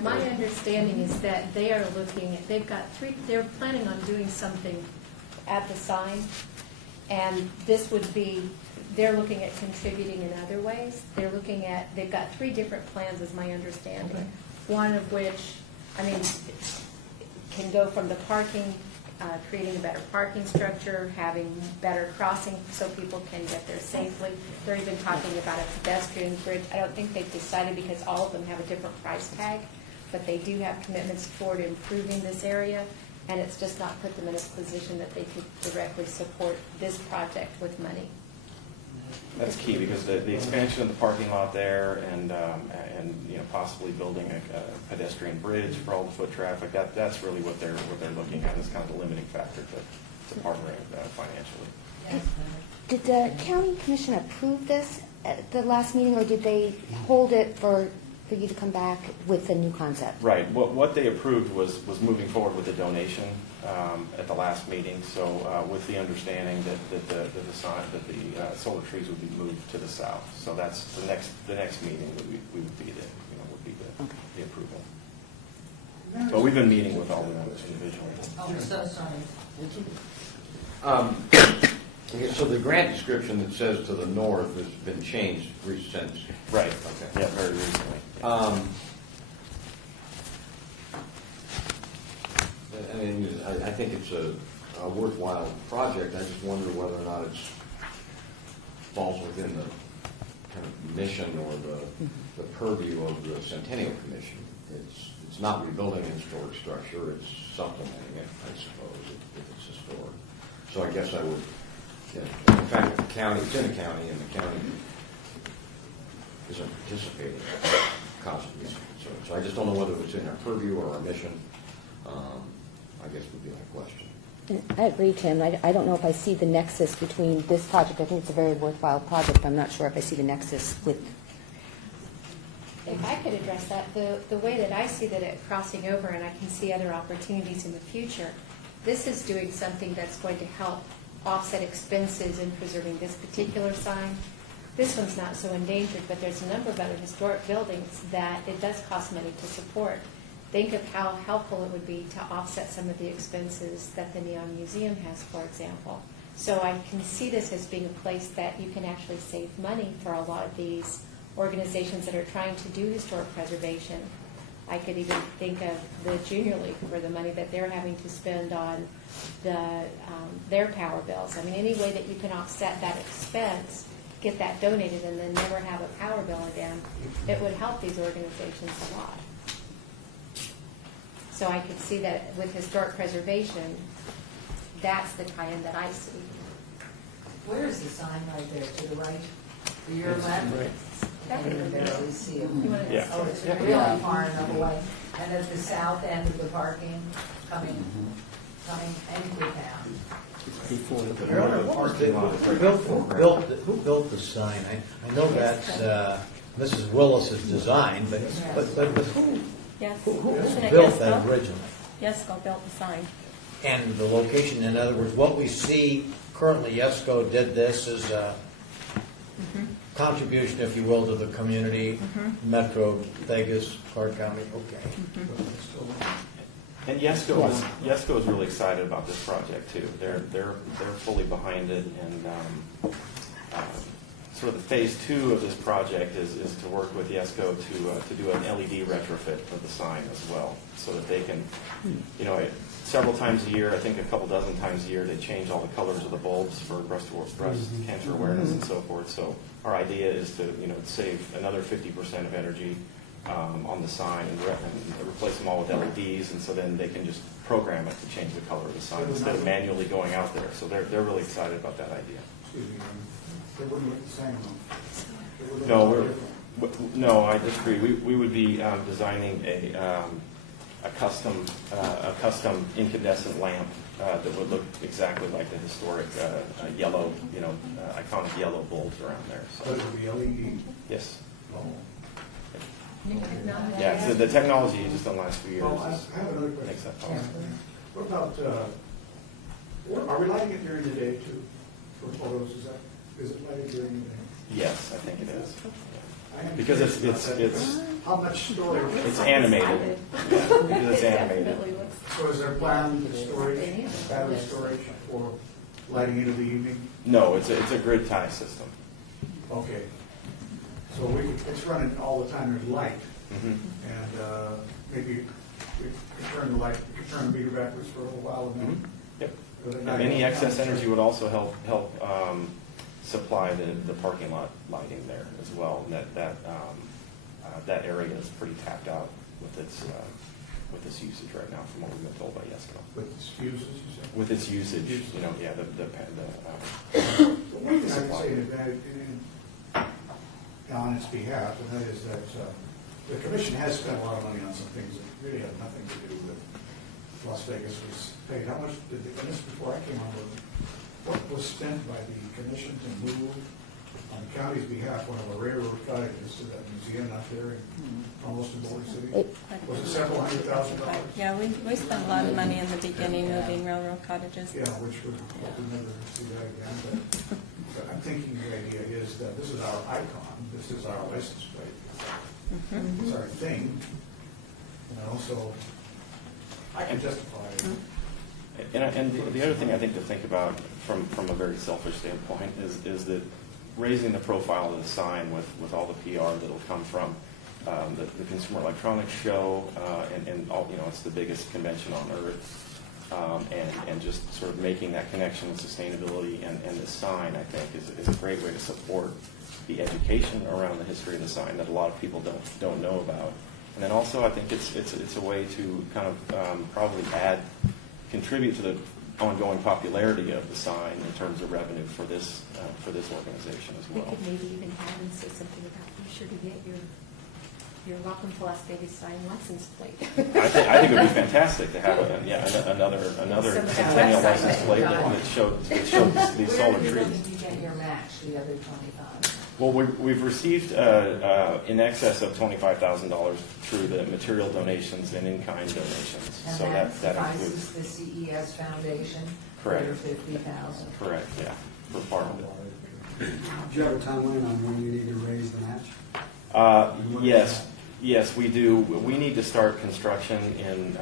My understanding is that they are looking, they're planning on doing something at the sign, and this would be, they're looking at contributing in other ways. They've got 3 different plans, is my understanding. Okay. One of which, can go from the parking, creating a better parking structure, having better crossing so people can get there safely. They're even talking about a pedestrian bridge. I don't think they've decided, because all of them have a different price tag, but they do have commitments toward improving this area, and it's just not put them in a position that they could directly support this project with money. That's key, because the expansion of the parking lot there and possibly building a pedestrian bridge for all the foot traffic, that's really what they're looking at as kind of the limiting factor to partnering financially. Yes. Did the county commission approve this at the last meeting, or did they hold it for you to come back with a new concept? Right. What they approved was moving forward with the donation at the last meeting. So with the understanding that the solar trees would be moved to the south. So that's the next meeting we would be the approval. But we've been meeting with all of them individually. Oh, I'm so sorry. Okay, so the grant description that says to the north has been changed since. Right. Okay. Yeah, very recently. I think it's a worthwhile project. I just wonder whether or not it falls within the kind of mission or the purview of the Centennial Commission. It's not rebuilding a historic structure. It's supplementing it, I suppose, if it's historic. So I guess I would In fact, the county, it's in the county, and the county isn't participating in conservation concerns. So I just don't know whether it's in our purview or our mission. I guess would be my question. And I agree, Tim. I don't know if I see the nexus between this project. I think it's a very worthwhile project, but I'm not sure if I see the nexus with. If I could address that, the way that I see that it crossing over, and I can see other opportunities in the future, this is doing something that's going to help offset expenses in preserving this particular sign. This one's not so endangered, but there's a number of other historic buildings that it does cost money to support. Think of how helpful it would be to offset some of the expenses that the Neon Museum has, for example. So I can see this as being a place that you can actually save money for a lot of these organizations that are trying to do historic preservation. I could even think of the Junior League for the money that they're having to spend on their power bills. I mean, any way that you can offset that expense, get that donated, and then never have a power bill again, it would help these organizations a lot. So I could see that with historic preservation, that's the tie-in that I see. Where is the sign right there, to the right, to your left? I can barely see it. Yeah. Oh, it's really far enough away. And at the south end of the parking, coming into town. Who built the sign? I know that's Mrs. Willis's design, but who Yes. who Isn't it built that Yesco? originally? Yesco built the sign. And the location, in other words, what we see currently, Yesco did this as a contribution, if you will, to the community, Metro Vegas, Clark County, okay. And Yesco is really excited about this project too. They're fully behind it, and sort of the phase 2 of this project is to work with Yesco to do an LED retrofit for the sign as well, so that they can, several times a year, I think a couple dozen times a year, they change all the colors of the bulbs for breast cancer awareness and so forth. So our idea is to save another 50% of energy on the sign and replace them all with LEDs, and so then they can just program it to change the color of the sign instead of manually going out there. So they're really excited about that idea. Excuse me, they wouldn't look the same though. No, I disagree. We would be designing a custom incandescent lamp that would look exactly like the historic yellow, iconic yellow bulbs around there. So. Those would be LED? Yes. Oh. Yeah, so the technology just in the last few years Well, I have another question. makes that possible. What about, are we lighting it during the day too, for photos? Is it lighted during the day? Yes, I think it is. I am Because curious about it's how much storage? it's animated. Because it's animated. So is there planned storage, battery storage for lighting into the evening? No, it's a grid tie system. Okay. So it's running all the time there's light, and maybe we could turn the meter backwards for a little while and then. Yep. Any excess energy would also help supply the parking lot lighting there as well. And that area is pretty tapped out with its usage right now, from what we've been told by Yesco. With its fuses, you said? With its usage, Usage. One thing I can say on its behalf, and that is that the commission has spent a lot of money on some things that really have nothing to do with Las Vegas was paid. How much did and this before I came on board, what was spent by the commission to move on the county's behalf one of the railroad cottages to that museum out there in almost in Boulder City? Was it several $100,000? Yeah, we spent a lot of money in the beginning moving railroad cottages. Yeah, which would hope we never see that again. But I'm thinking the idea is that this is our icon, this is our license plate, it's our thing, so I can justify it. And the other thing I think to think about from a very selfish standpoint is that raising the profile of the sign with all the PR that'll come from the Consumer Electronics Show, and all, it's the biggest convention on earth, and just sort of making that connection with sustainability and the sign, I think, is a great way to support the education around the history of the sign that a lot of people don't know about. And then also, I think it's a way to kind of probably contribute to ongoing popularity of the sign in terms of revenue for this organization as We well. could maybe even have them say something about, be sure to get your welcome to Las Vegas sign license plate. I think it would be fantastic to have another Centennial license plate that shows these solar Where trees. did you get your match, the other 25? Well, we've received in excess of $25,000 through the material donations and in-kind donations. And So that that suffices includes, the CES Foundation for Correct. your 50,000. correct, yeah, for part of it. Do you have a timeline on when you need to raise the match? Yes, we do. We need to start construction in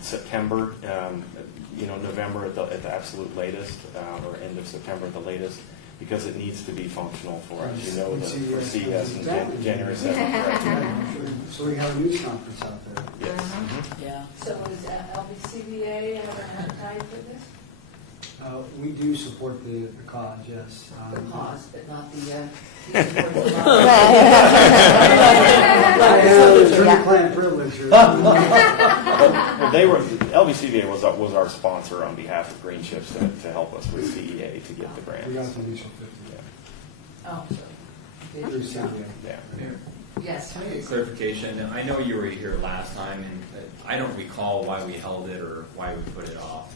September, November at the absolute latest, or end of September at the latest, because it needs to be functional for us. You know, for CES in January 7th. Correct? So we have a news conference out there. Yes. Yeah. So is LBCBA have an appetite for this? We do support the cause, yes. The cause, but not the, Attorney-client privilege. Well, LVCVA was our sponsor on behalf of Green Ships to help us with CEA to get the grant. We got the initial 50. oh, Through so. CBA. Yeah. Yes, Can I get please. clarification? I know you were here last time, and I don't recall why we held it or why we put it off.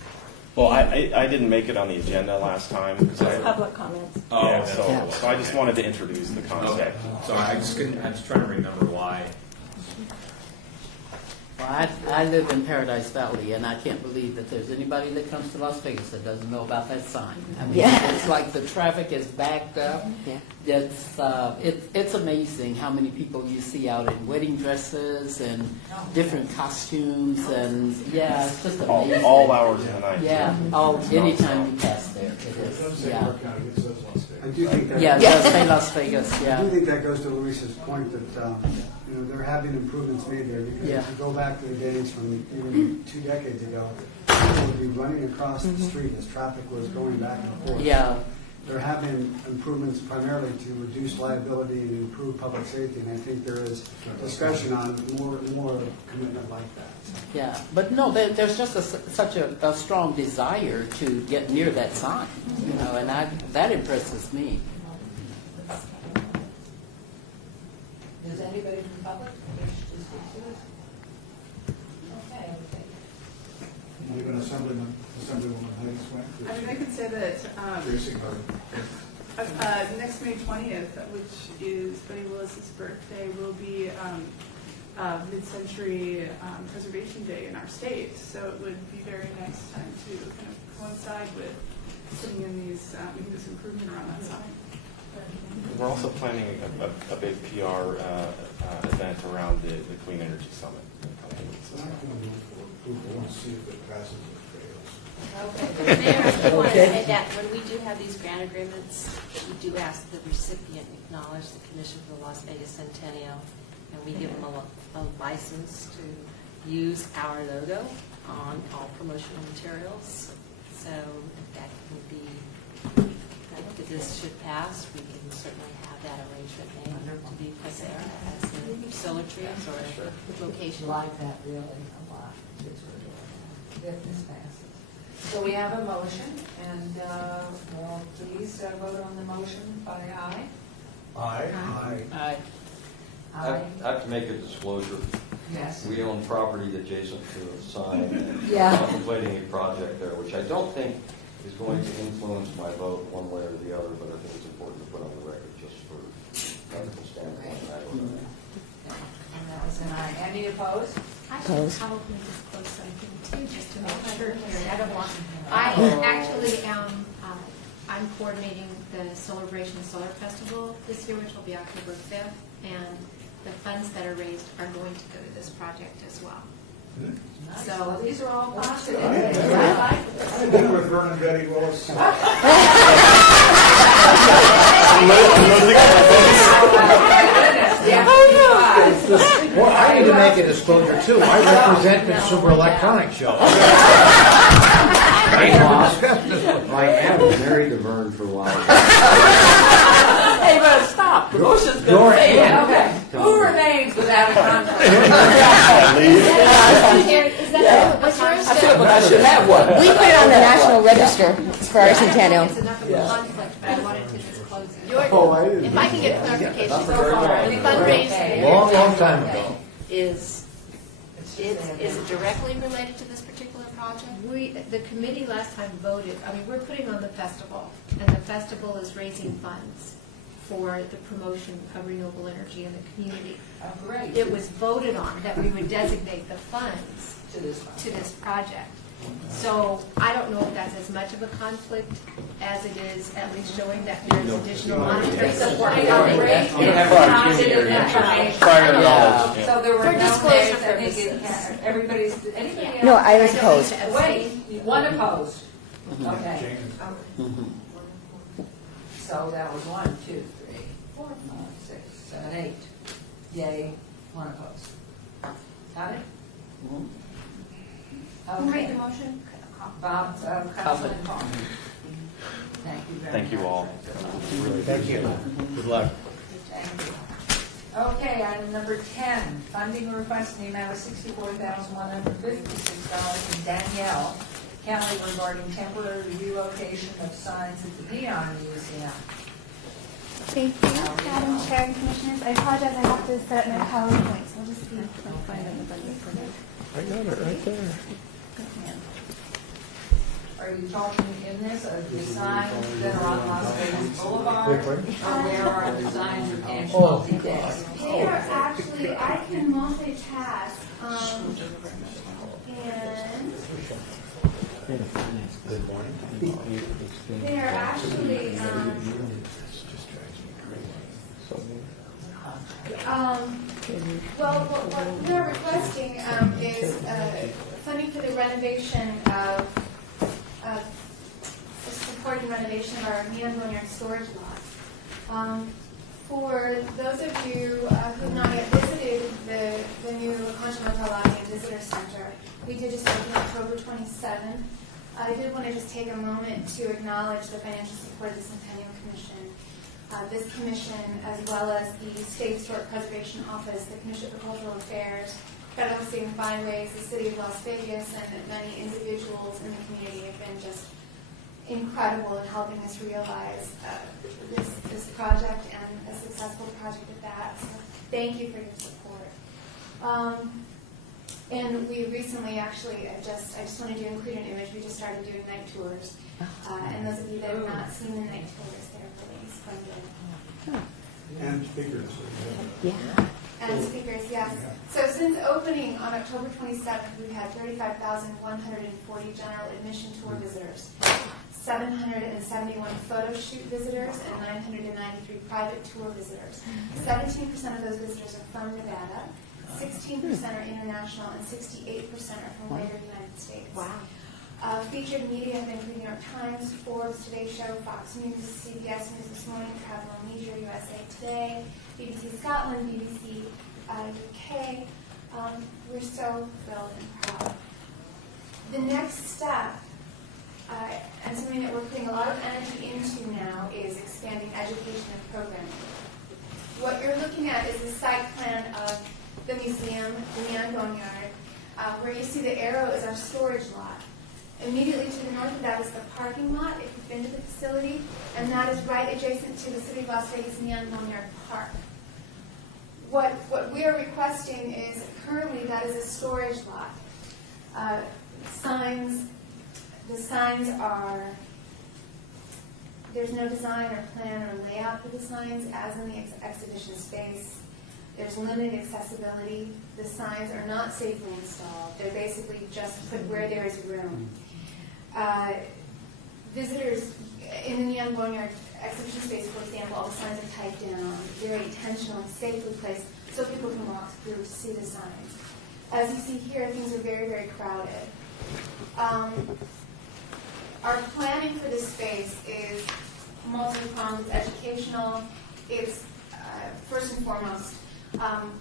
Well, I didn't make it on the agenda last time because Public comments. Oh, so I just wanted to introduce the Okay, concept. so I just couldn't, I was trying to remember why. Well, I live in Paradise Valley, and I can't believe that there's anybody that comes to Las Vegas that doesn't know about that sign. I mean, it's like the traffic is backed up. Yeah. It's amazing how many people you see out in wedding dresses and different costumes, and yeah, it's just amazing. All hours of the night. Yeah, anytime you pass there, it is. Yeah, I do think that. yeah, it does say Las Vegas. I Yeah. do think that goes to Luis's point that, there have been improvements made there, because Yeah. if you go back to the days from even 2 decades ago, people would be running across the street as traffic was going back and forth. Yeah. There have been improvements primarily to reduce liability and improve public safety, and I think there is discussion on more commitment like that. Yeah, but no, there's just such a strong desire to get near that sign, and that impresses me. Does anybody from the public wish to speak to this? Okay. Even Assemblywoman Hayes went. I mean, I could say that Tracy Carter. next May 20th, which is Betty Willis's birthday, will be Mid-Century Preservation Day in our state. So it would be very nice time to kind of coincide with putting in these, making this improvement around that sign. We're also planning a big PR event around the Clean Energy Summit in a couple of weeks as well. We'll see if it passes or fails. Mayor, I do want to say that when we do have these grant agreements, we do ask the recipient acknowledge the Commission for the Las Vegas Centennial, and we give them a license to use our logo on all promotional materials. So if that can be, if this should pass, we can certainly have that arrangement made to be put there as the solar trees or location. Like that really a lot. It's really, if this passes. So we have a motion, and, please vote on the motion by aye. Aye. I I have to make a disclosure. Yes. We own property adjacent to the sign and Yeah. contemplating a project there, which I don't think is going to influence my vote one way or the other, but I think it's important to put on the record just for technical standpoint. I don't know. And that was an aye. Any opposed? I should probably disclose something too, just to make sure here. I don't want, I actually am, I'm coordinating the Celebration Solar Festival this year, which will be October 5th, and the funds that are raised are going to go to this project as well. Nice. So- Well, these are all positive. I I like this. I've been with Vernon Betty Willis. Well, I need to make a disclosure too. I represent Consumer Electronics Show. I am married to Vern for a while. Hey, but stop. The motion's Your going to fail. Okay, who remains without a conflict? Is that, was yours? I should have one. We put it on the national register for our Centennial. It's enough of a conflict, but I wanted to disclose it. I If I can get clarification Not so for very far, long. the fundraising. Long time ago. Is it directly related to this particular project? The committee last time voted, I mean, we're putting on the festival, and the festival is raising funds for the promotion of renewable energy in the community. Oh, great. It was voted on that we would designate the funds To this one. to this project. So I don't know if that's as much of a conflict as it is at least showing that there's additional monetary support. You don't have an opportunity or prior knowledge. yeah. So there were For no disclosure nays, I think purposes. everybody's, anybody else? No, I was opposed. Wait, one opposed. Mm-hmm. Okay. So that was 1, 2, 3, 4, 5, 6, 7, 8. Yay, one opposed. Got it? Who made the Okay. motion? Bob, Councilman Paul. Thank you very much. Thank you all. Really Thank you. Good luck. Thank you. Okay, item number 10, funding request in the amount of $64,156 from Danielle County regarding temporary relocation of signs at the Neon Museum. Thank you, Madam Chair and Commissioners. I apologize, I have to set up my PowerPoint, so I'll just be. I got it right there. Are you talking in this, of the signs that are on Las Vegas Boulevard? Or where are the signs you can't multitask? They are actually, I can multitask, and they are actually, well, what we're requesting is funding for the renovation of supporting renovation of our neon boneyard storage lot. For those of you who have not yet visited the new Continental Lobby and Visitor Center, we did just open October 27th. I did want to just take a moment to acknowledge the financial support of the Centennial Commission. This commission, as well as the State Historic Preservation Office, the Commission for Cultural Affairs, Federal State and Byways, the City of Las Vegas, and many individuals in the community have been just incredible in helping us realize this project and a successful project at that. So thank you for your support. And we recently actually, I just wanted to include an image, we just started doing night tours. And those of you that have not seen the night tours, they're really splendid. And speakers. Yeah. And speakers, yes. So since opening on October 27th, we've had 35,140 general admission tour visitors, 771 photo shoot visitors, and 993 private tour visitors. 17% of those visitors are from Nevada, 16% are international, and 68% are from later United States. Wow. Featured media have been New York Times, Forbes, Today Show, Fox News, CBS News This Morning, Travel and Leisure, USA Today, BBC Scotland, BBC UK. We're so thrilled and proud. The next step, and something that we're putting a lot of energy into now, is expanding education and programming. What you're looking at is the site plan of the museum, the Neon Boneyard. Where you see the arrow is our storage lot. Immediately to the north of that is the parking lot, if you've been to the facility, and that is right adjacent to the City of Las Vegas Neon Boneyard Park. What we are requesting is, currently that is a storage lot. The signs are, there's no design or plan or layout for the signs as in the exhibition space. There's limited accessibility. The signs are not safely installed. They're basically just put where there is room. Visitors in the Neon Boneyard exhibition space, for example, all the signs are typed down, very intentionally, safely placed, so people can walk through to see the signs. As you see here, things are very, very crowded. Our planning for this space is multi-pronged. It's educational. It's first and foremost,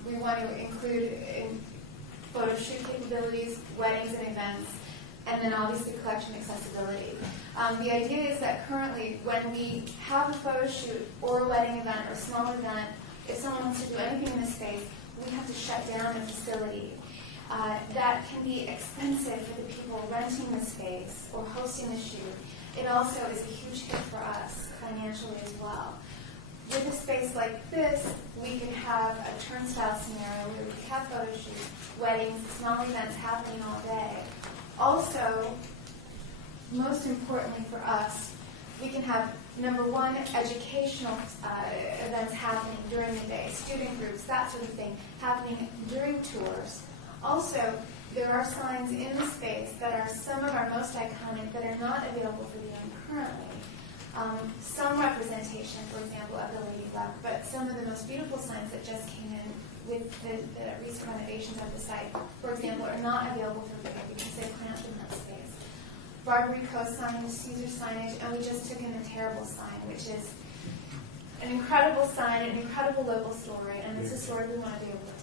we want to include photo shoot capabilities, weddings and events, and then obviously collection accessibility. The idea is that currently when we have a photo shoot or a wedding event or a small event, if someone wants to do anything in this space, we have to shut down the facility. that can be expensive for the people renting the space or hosting the shoot. It also is a huge hit for us financially as well. With a space like this, we can have a turnstile scenario where we can have photo shoots, weddings, small events happening all day. Also, most importantly for us, we can have, number one, educational events happening during the day, student groups, that sort of thing, happening during tours. Also, there are signs in the space that are some of our most iconic that are not available for viewing currently. Some representation, for example, of the Lady Luck, but some of the most beautiful signs that just came in with the recent renovations of the site, for example, are not available for viewing because they're cramped in that space. Barbary Coast signage, Caesar signage, and we just took in the Terrible sign, which is an incredible sign, an incredible local story, and it's a story we want to be able to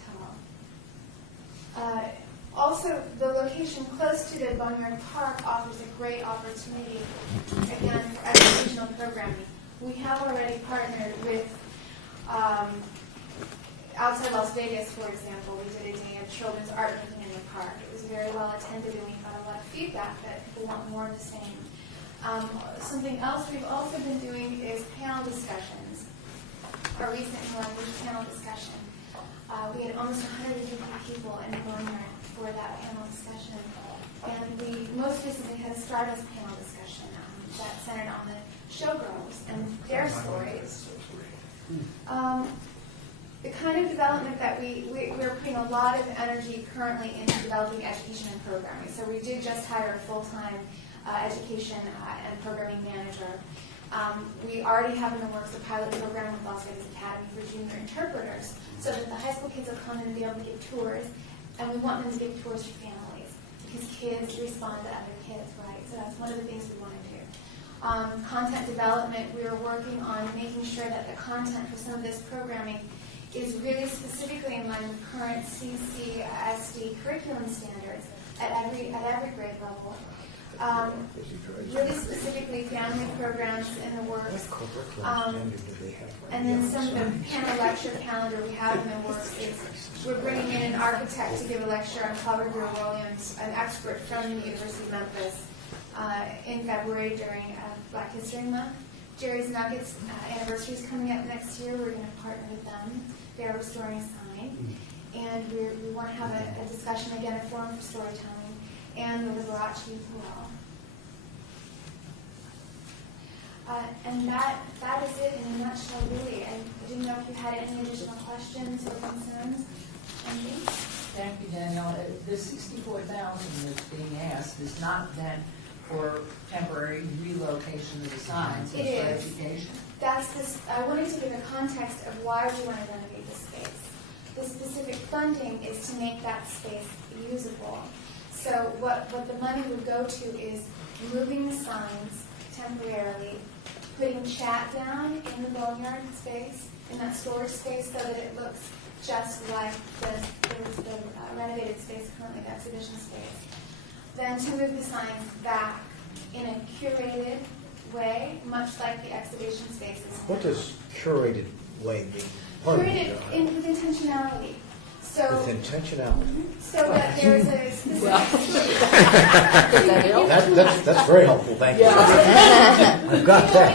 tell. Also, the location close to the Boneyard Park offers a great opportunity, again, for educational programming. We have already partnered with, outside Las Vegas, for example, we did a day of children's art making in the park. It was very well attended, and we got a lot of feedback that people want more of the same. Something else we've also been doing is panel discussions. Our recent one was panel discussion. We had almost 150 people in Boneyard for that panel discussion. And we most recently had a Stardust panel discussion that centered on the showgirls and their stories. The kind of development that we're putting a lot of energy currently into developing education and programming. So we did just hire a full-time education and programming manager. We already have in the works a pilot program with Las Vegas Academy for junior interpreters so that the high school kids will come in and be able to give tours, and we want them to give tours to families because kids respond to other kids, right? So that's one of the things we want to do. Content development, we are working on making sure that the content for some of this programming is really specifically in line with current CCSD curriculum standards at every grade level. Really specifically family programs in the works. And then some of the panel lecture calendar we have in the works is we're bringing in an architect to give a lecture on Clover Williams, an expert from the University of Memphis, in February during Black History Month. Jerry's Nuggets anniversary is coming up next year. We're going to partner with them. They're restoring a sign. And we want to have a discussion, again, a forum for storytelling, and the Liberace as well. And that is it in a nutshell, really. I didn't know if you had any additional questions or concerns. Thank you, Danielle. The $64,000 that's being asked is not then for temporary relocation of the signs, it's for education. That's this. I wanted to give a context of why we want to renovate the space. The specific funding is to make that space usable. So what the money would go to is moving the signs temporarily, putting chat down in the Boneyard space, in that storage space, so that it looks just like the renovated space currently, the exhibition space. Then to move the signs back in a curated way, much like the exhibition spaces. What does curated way mean? Curated with intentionality. So, with intentionality. So that there's a specific. That's very helpful. Thank you. I've got that.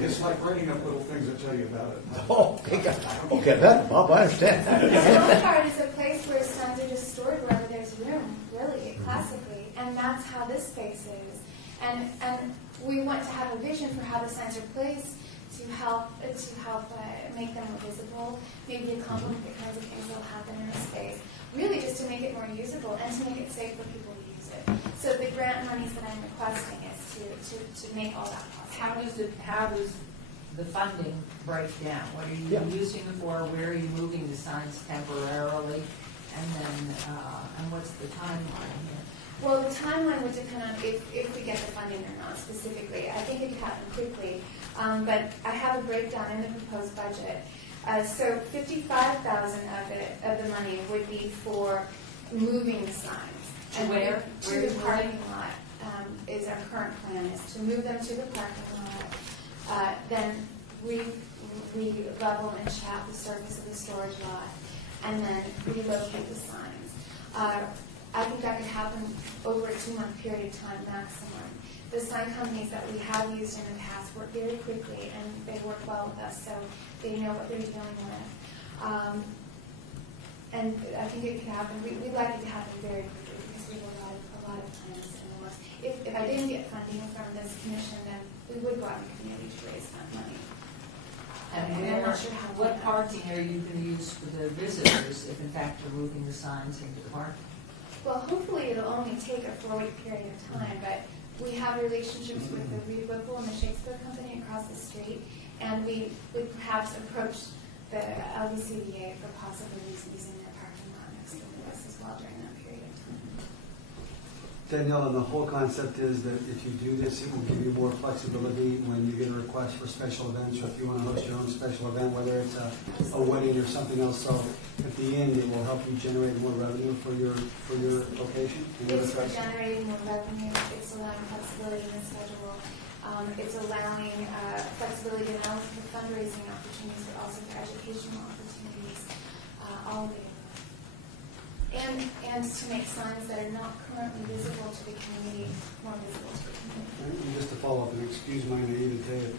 It's like writing up little things that tell you about it. Oh, okay, that, Bob, I understand. The stone card is a place where signs are just stored wherever there's room, really, classically, and that's how this space is. And we want to have a vision for how the signs are placed to help make them more visible, maybe to complement the kinds of things that will happen in the space. Really, just to make it more usable and to make it safe for people to use it. So the grant monies that I'm requesting is to make all that possible. How does the funding break down? What are you using it for? Where are you moving the signs temporarily? And then, and what's the timeline here? Well, the timeline would depend on if we get the funding or not specifically. I think it could happen quickly, but I have a breakdown in the proposed budget. So $55,000 of the money would be for moving the signs. To where? To the parking lot is our current plan, is to move them to the parking lot, then re-level and chap the surface of the storage lot. and then relocate the signs. I think that could happen over a 2-month period of time maximum. The sign companies that we have used in the past work very quickly, and they work well with us, so they know what they're dealing with. And I think it could happen. We'd like it to happen very quickly because we have a lot of plans in the works. If I didn't get funding from this commission, then we would go out in the community to raise that money. And I'm not sure how what parking are you going to use for the visitors if in fact you're moving the signs into the park? Well, hopefully it'll only take a 4-week period of time, but we have relationships with the Reed Whipple and the Shakespeare Company across the street, and we would perhaps approach the LVCVA for possibly using their parking lot next door to us as well during that period of time. Danielle, and the whole concept is that if you do this, it will give you more flexibility when you get a request for special events, or if you want to host your own special event, whether it's a wedding or something else. So at the end, it will help you generate more revenue for your location. It's for generating more revenue. It's allowing flexibility in the schedule. It's allowing flexibility not only for fundraising opportunities, but also for educational opportunities, all of it. And to make signs that are not currently visible to the community more visible to the community. And just to follow up, and excuse my naivete if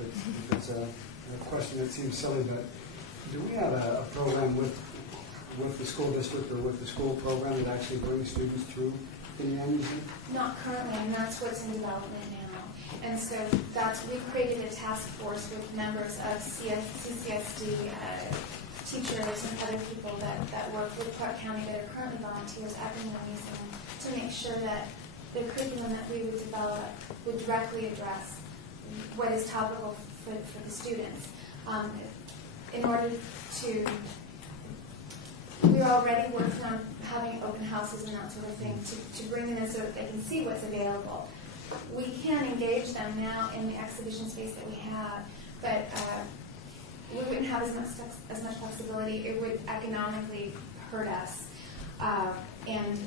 it's a question that seems silly, but do we have a program with the school district or with the school program that actually brings students through Indiana Museum? Not currently, and that's what's in development now. And so we've created a task force with members of CCSD, teachers and other people that work with Clark County that are currently volunteers at the museum to make sure that the curriculum that we would develop would directly address what is topical for the students. In order to, we're already working on having open houses and that sort of thing to bring them in so that they can see what's available. We can engage them now in the exhibition space that we have, but we wouldn't have as much flexibility. It would economically hurt us. And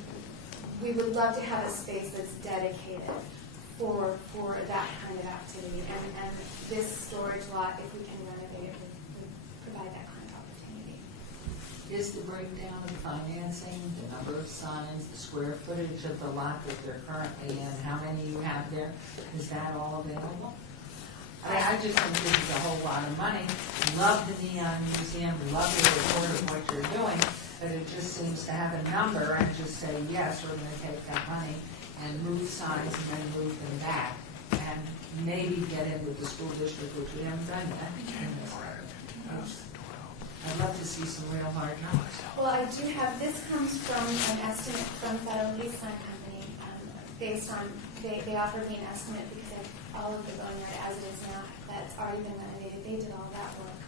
we would love to have a space that's dedicated for that kind of activity. And this storage lot, if we can renovate it, would provide that kind of opportunity. Is the breakdown of financing, the number of signs, the square footage of the lot that they're currently in, how many you have there, is that all available? I just think this is a whole lot of money. Love the Neon Museum, love the report of what you're doing, but it just seems to have a number and just say, yes, we're going to take that money and move signs and then move them back and maybe get in with the school district, which we haven't done yet. I'd love to see some real hard numbers. Well, I do have, this comes from an estimate from Federal Lease Sign Company, based on, they offered me an estimate because of all of the boneyard as it is now, that's already been renovated. They did all that work.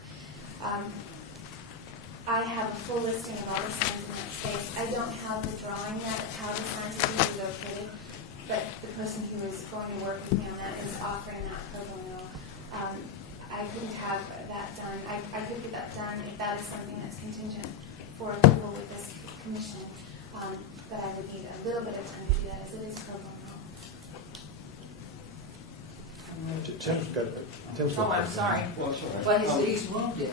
I have a full listing of all the signs in that space. I don't have the drawing yet of how the signs are being located, but the person who is going to work with me on that is offering that pro bono. I couldn't have that done. I could get that done if that is something that's contingent for approval with this commission, but I would need a little bit of time to do that as it is pro bono. Tim's got. Oh, I'm sorry. But he's wounded.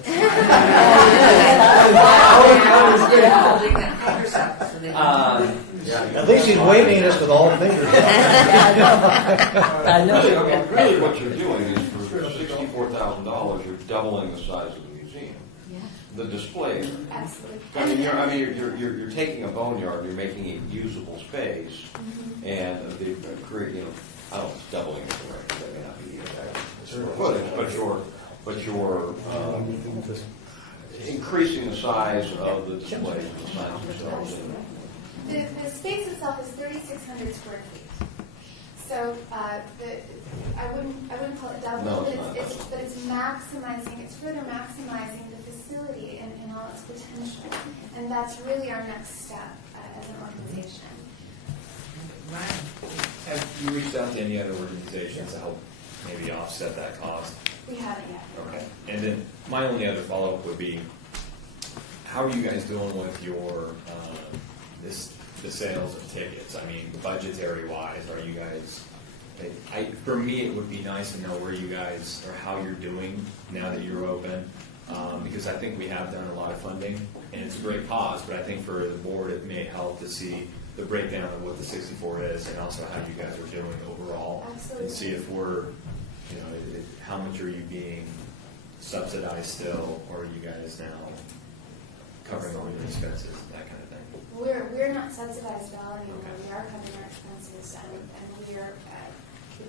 At least he's waving at us with all fingers. I know. Really what you're doing is for $64,000, you're doubling the size of the museum. The display. Absolutely. You're taking a boneyard, you're making it usable space, and they create, I don't know, if doubling is correct, that may not be square footage, but you're increasing the size of the displays, the signs themselves. The space itself is 3,600 square feet. So I wouldn't call it double, No, but it's maximizing, it's further maximizing the facility and all its potential. And that's really our next step as an organization. Have you reached out to any other organizations to help maybe offset that cost? We haven't yet. Okay. And then my only other follow-up would be, how are you guys doing with your the sales of tickets? I mean, budgetary-wise, are you guys? For me, it would be nice to know where you guys or how you're doing now that you're open. because I think we have done a lot of funding, and it's a great cause, but I think for the board, it may help to see the breakdown of what the 64 is, and also how you guys are doing overall. Absolutely. And see if we're, how much are you being subsidized still, or are you guys now covering all your expenses, that kind of thing? We're not subsidized at all anymore. We are covering our expenses, and we are,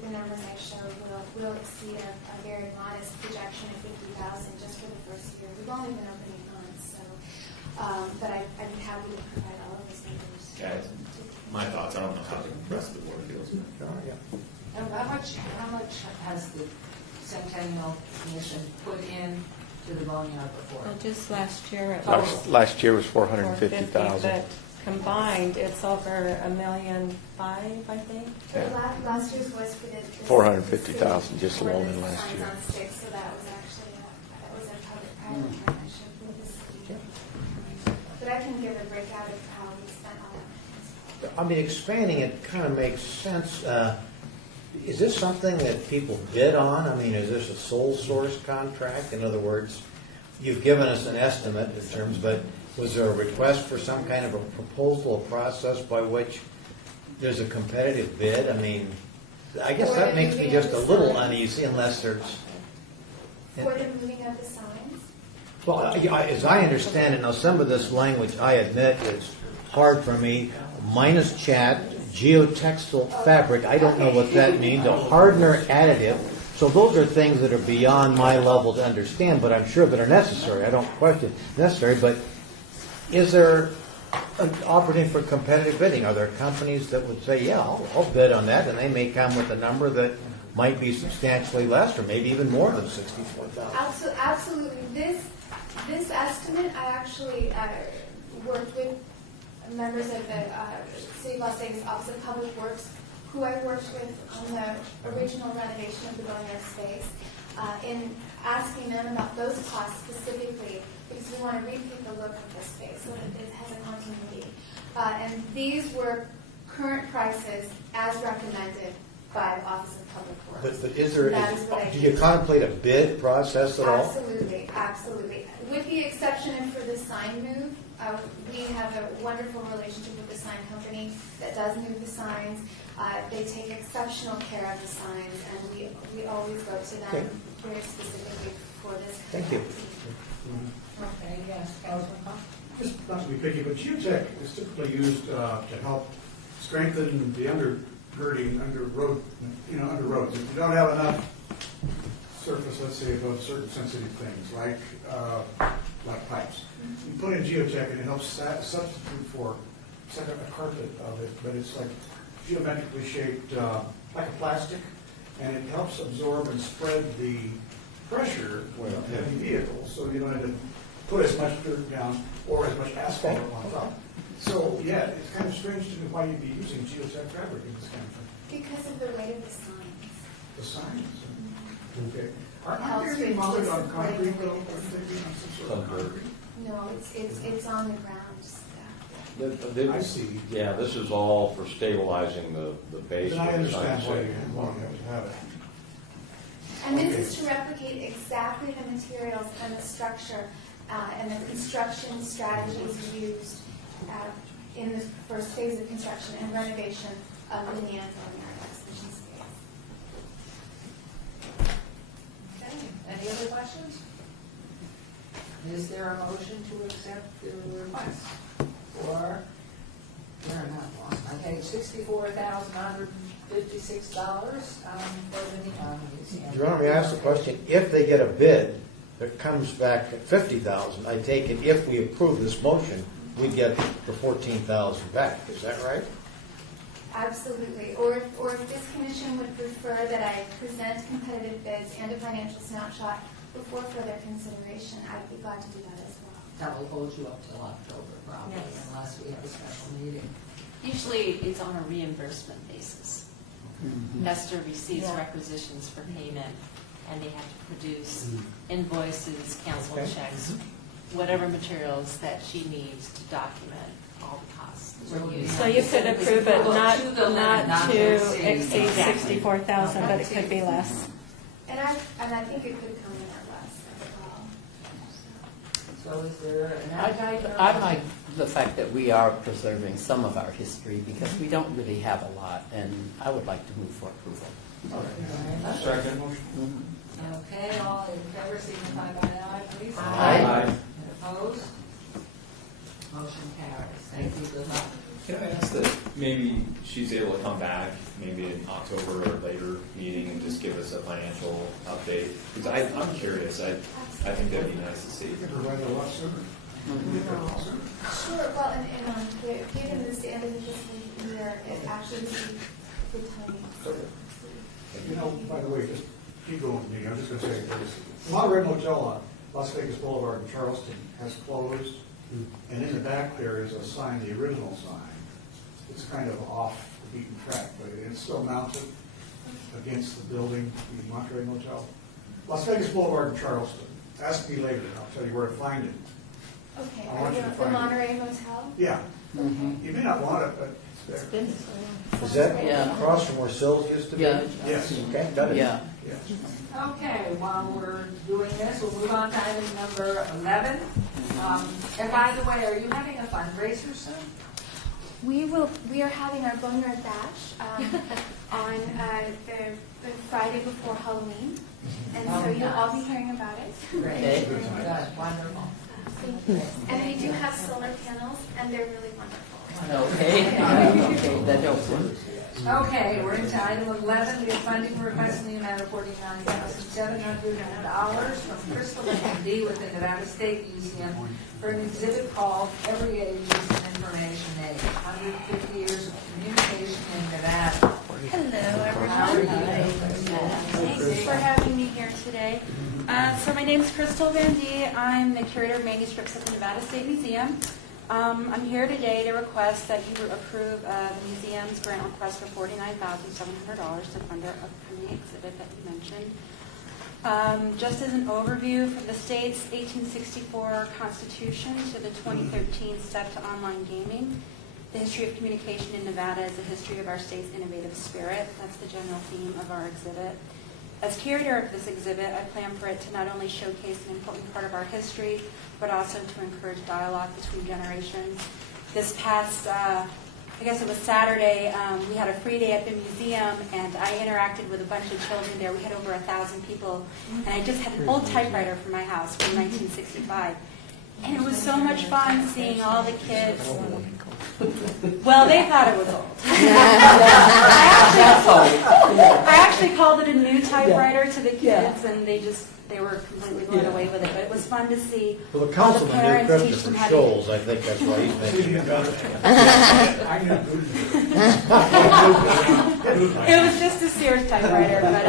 the numbers I showed will exceed a very modest projection of 50,000 just for the first year. We've only been open 8 months, so, but I'd be happy to provide all of those numbers. Okay. My thoughts, I don't know how the rest of the board feels. And how much has the Centennial Commission put in to the boneyard before? Well, just last year it was Last year was 450, 450,000. but combined, it's over $1.5 million, I think. Yeah. Last year's was for the 450,000 just for alone the in last signs year. on sticks, so that was actually a public-private partnership with the city. But I can give a breakout of how we spent all that. I mean, expanding it kind of makes sense. Is this something that people bid on? I mean, is this a sole source contract? In other words, you've given us an estimate in terms, but was there a request for some kind of a proposal, a process by which there's a competitive bid? I mean, I guess that makes me just a little uneasy unless there's... For the moving of the signs? Well, as I understand it, now some of this language, I admit, is hard for me. Minus chat, geotextile fabric, I don't know what that means, a hardener additive. So those are things that are beyond my level to understand, but I'm sure that are necessary. I don't question necessary, but is there an opportunity for competitive bidding? Are there companies that would say, yeah, I'll bid on that, and they may come with a number that might be substantially less, or maybe even more than 64,000? Absolutely. This estimate, I actually worked with members of the City of Las Vegas Office of Public Works, who I worked with on the original renovation of the boneyard space, in asking them about those costs specifically, because we want to repeat the look of this space so that it has a continuity. And these were current prices as recommended by the Office of Public Works. But is there, That is what I do you contemplate a bid process at all? Absolutely, absolutely. With the exception for the sign move, we have a wonderful relationship with the sign company that does move the signs. They take exceptional care of the signs, and we always go to them very specifically for this. Thank you. Okay, yes, Councilman Cox? Just not to be picky, but geotech is typically used to help strengthen the undergirding under roads. If you don't have enough surface, let's say, above certain sensitive things, like pipes, you put in geotech and it helps substitute for, it's like a carpet of it, but it's like geometrically shaped, like a plastic, and it helps absorb and spread the pressure of heavy vehicles, so you don't have to put as much dirt down or as much asphalt on top. So, yeah, it's kind of strange to me why you'd be using geotech fabric in this kind of thing. Because of the weight of the signs. The signs. Okay. Helps Aren't they with mounted on display concrete the though? weight of the Aren't they being on some sort of concrete? No, it's on the ground. I see. Yeah, this is all for stabilizing the base. Then I of the understand sign. why you have to have it. And this is to replicate exactly the materials and the structure and the construction strategies used in the first phase of construction and renovation of the Neanderthal exhibition space. Okay, any other questions? Is there a motion to accept the request for, okay, $64,156 for the Neon Museum? Your Honor, may I ask the question? If they get a bid that comes back at 50,000, I take it if we approve this motion, we get the 14,000 back. Is that right? Absolutely. Or if this commission would prefer that I present competitive bids and a financial snapshot before further consideration, I'd be glad to do that as well. That will hold you up till October, probably, Yes. unless we have a special meeting. Usually, it's on a reimbursement basis. Esther receives requisitions for payment, and they have to produce invoices, cancel checks, whatever materials that she needs to document all the costs. So you could approve it not to exceed Exactly. 64,000, but it could be less. And I think it could come in at less as well. So is there an I appetite? I like the fact that we are preserving some of our history because we don't really have a lot, and I would like to move for approval. Second. Okay, all in favor, signify by aye, please. Aye. And opposed? Motion carries. Thank you, good luck. Can I ask that maybe she's able to come back, maybe in October or later meeting, and just give us a financial update? Because I'm curious, I think that'd be nice to see. You could provide a lot sooner. Sure, well, given this end of the fiscal year, it actually would be good timing. You know, by the way, just keep going with me, I'm just gonna say this. Monterey Motel on Las Vegas Boulevard in Charleston has closed, and in the back there is a sign, the original sign. It's kind of off the beaten track, but it's still mounted against the building, the Monterey Motel. Las Vegas Boulevard in Charleston. Ask me later, I'll tell you where to find it. Okay, I want you to the find it. Monterey Motel? Yeah, Mhm. you may not want it, but it's It's there. been, Is that Yeah. across from where Sills used to be? Yeah. Yes, Okay, got it. yeah. yes. Okay, while we're doing this, we'll move on to item number 11. And by the way, are you having a fundraiser soon? We are having our Boneyard Bash on the Friday before Halloween, and so you'll all be hearing about it. Great, Okay. good, wonderful. Thank you. And we do have solar panels, and they're really wonderful. Okay, okay, that helps. Okay, we're into item 11, we have funding request in the amount of $49,700 from Crystal MD with the Nevada State Museum for an exhibit called Every Age is an Information Age, 150 Years of Communication in Nevada. Hello, How are everyone. you? Thanks for having me here today. So my name is Crystal Van Dee. I'm the curator of manuscripts at the Nevada State Museum. I'm here today to request that you approve the museum's grant request for $49,700 to fund our upcoming exhibit that you mentioned. Just as an overview, from the state's 1864 Constitution to the 2013 Step to Online Gaming, the history of communication in Nevada is a history of our state's innovative spirit. That's the general theme of our exhibit. As curator of this exhibit, I plan for it to not only showcase an important part of our history, but also to encourage dialogue between generations. This past, I guess it was Saturday, we had a free day at the museum, and I interacted with a bunch of children there. We had over 1,000 people, and I just had an old typewriter from my house from 1965. And it was so much fun seeing all the kids. Well, they thought it was old. I actually called it a new typewriter to the kids, and they were completely blown away with it. But it was fun to see Well, the all the councilman knew parents teach Christopher them how to. Scholes, I think that's why he's making it. I knew It was just a Sears typewriter, but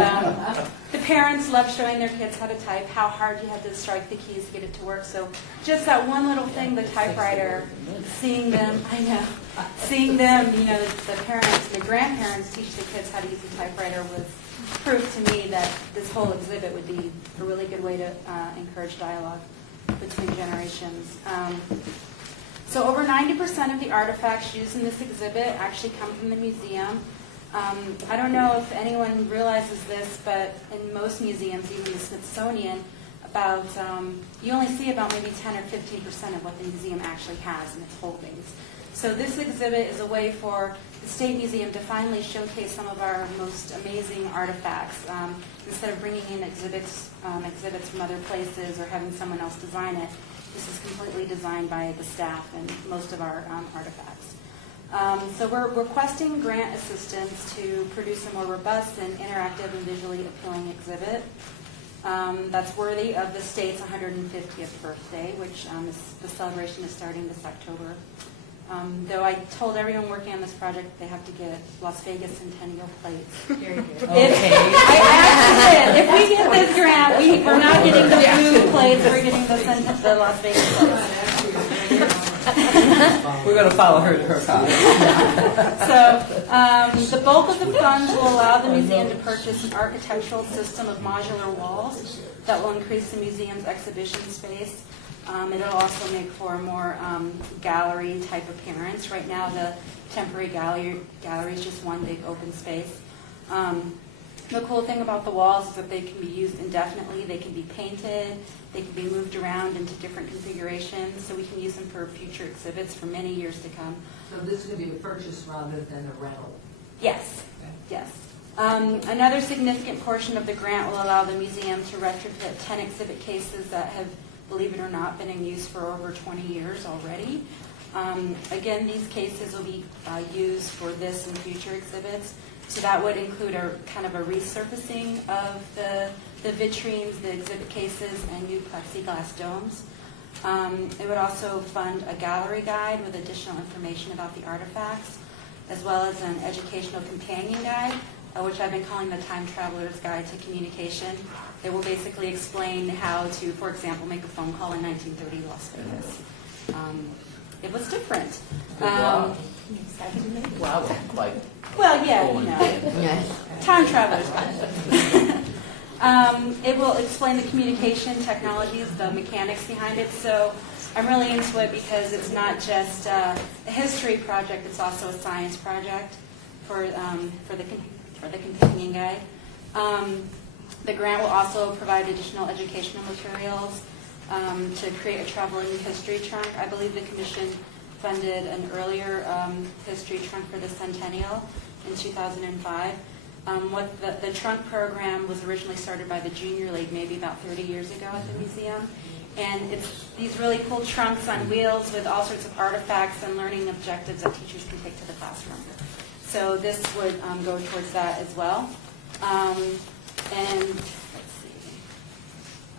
the parents loved showing their kids how to type, how hard you had to strike the keys to get it to work. So just that one little thing, the typewriter, seeing them, the parents, the grandparents teach the kids how to use the typewriter was proof to me that this whole exhibit would be a really good way to encourage dialogue between generations. So over 90% of the artifacts used in this exhibit actually come from the museum. I don't know if anyone realizes this, but in most museums, even the Smithsonian, you only see about maybe 10 or 15% of what the museum actually has in its holdings. So this exhibit is a way for the State Museum to finally showcase some of our most amazing artifacts. Instead of bringing in exhibits from other places or having someone else design it, this is completely designed by the staff and most of our artifacts. So we're requesting grant assistance to produce a more robust and interactive and visually appealing exhibit that's worthy of the state's 150th birthday, which the celebration is starting this October. Though I told everyone working on this project they have to get Las Vegas Centennial plates. Very good. I actually did. If we get this grant, we're not getting the blue plates, we're getting the Las Vegas plates. We're going to follow her to her car. So the bulk of the funds will allow the museum to purchase an architectural system of modular walls that will increase the museum's exhibition space. It'll also make for a more gallery type appearance. Right now the temporary gallery is just one big open space. The cool thing about the walls is that they can be used indefinitely, they can be painted, they can be moved around into different configurations, so we can use them for future exhibits for many years to come. So this is going to be a purchase rather than a rental? Yes, Okay. yes. Another significant portion of the grant will allow the museum to retrofit 10 exhibit cases that have, believe it or not, been in use for over 20 years already. Again, these cases will be used for this and future exhibits. So that would include a kind of a resurfacing of the vitrines, the exhibit cases, and new plexiglass domes. It would also fund a gallery guide with additional information about the artifacts, as well as an educational companion guide, which I've been calling the Time Traveler's Guide to Communication. It will basically explain how to, for example, make a phone call in 1930 Las Vegas. It was different. Wow, like. Well, yeah, you know, Time Traveler's Guide. It will explain the communication technologies, the mechanics behind it. So I'm really into it because it's not just a history project; it's also a science project for the companion guide. The grant will also provide additional educational materials to create a traveling history trunk. I believe the commission funded an earlier history trunk for the Centennial in 2005. The trunk program was originally started by the Junior League maybe about 30 years ago at the museum. And it's these really cool trunks on wheels with all sorts of artifacts and learning objectives that teachers can take to the classroom. So this would go towards that as well. And let's see.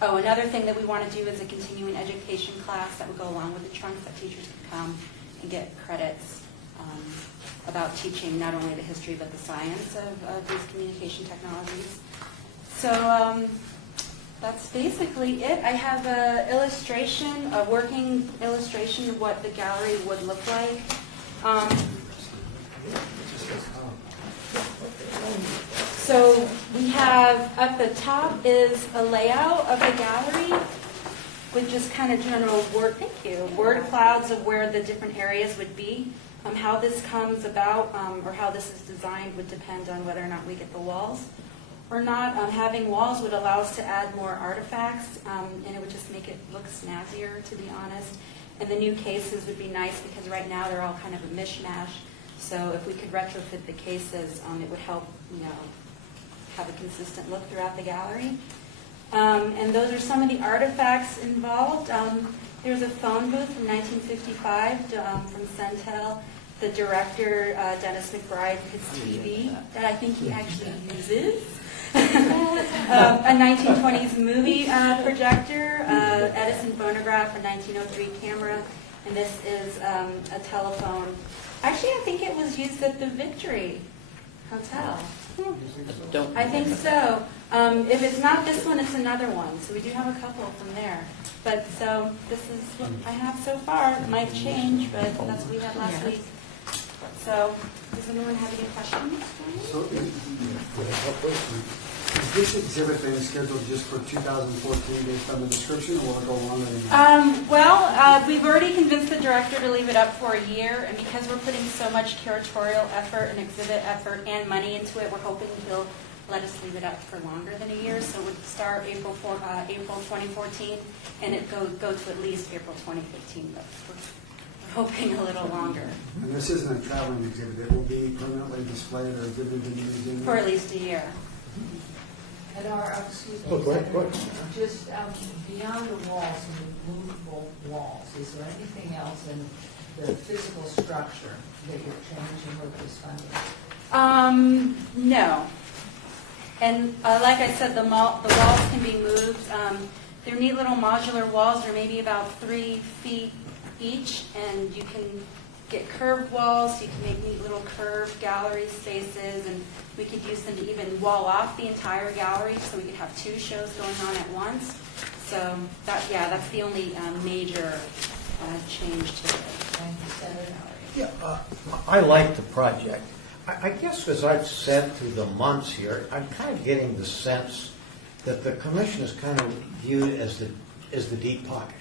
Oh, another thing that we want to do is a continuing education class that would go along with the trunks that teachers could come and get credits about teaching not only the history but the science of these communication technologies. So that's basically it. I have a illustration, a working illustration of what the gallery would look like. So we have, at the top is a layout of the gallery with just kind of general word clouds of where the different areas would be. How this comes about or how this is designed would depend on whether or not we get the walls or not. Having walls would allow us to add more artifacts, and it would just make it look snazzier, to be honest. And the new cases would be nice because right now they're all kind of a mishmash. So if we could retrofit the cases, it would help, have a consistent look throughout the gallery. And those are some of the artifacts involved. There's a phone booth from 1955 from Centennial. The director, Dennis McBride, his TV that I think he actually uses. A 1920s movie projector, Edison phonograph, a 1903 camera, and this is a telephone. Actually, I think it was used at the Victory Hotel. I think so. If it's not this one, it's another one. So we do have a couple from there. But so this is what I have so far. It might change, but that's what we had last week. So does anyone have any questions? So is this exhibit then scheduled just for 2014 based on the description, or will it go longer than that? We've already convinced the director to leave it up for a year, and because we're putting so much curatorial effort and exhibit effort and money into it, we're hoping he'll let us leave it up for longer than a year. So it would start April 2014, and it go to at least April 2015, but we're hoping a little longer. And this isn't a traveling exhibit. It will be permanently displayed or exhibited in the museum? For at least a year. And excuse me, Look, what? just beyond the walls and the movable walls, is there anything else in the physical structure that you're changing with this funding? No. And like I said, the walls can be moved. They're neat little modular walls. They're maybe about 3 feet each, and you can get curved walls. You can make neat little curved gallery spaces, and we could use them to even wall off the entire gallery, so we could have 2 shows going on at once. So that's the only major change to it. Thank you, Senator. Yeah, I like the project. I guess as I've said through the months here, I'm kind of getting the sense that the commission is kind of viewed as the deep pocket.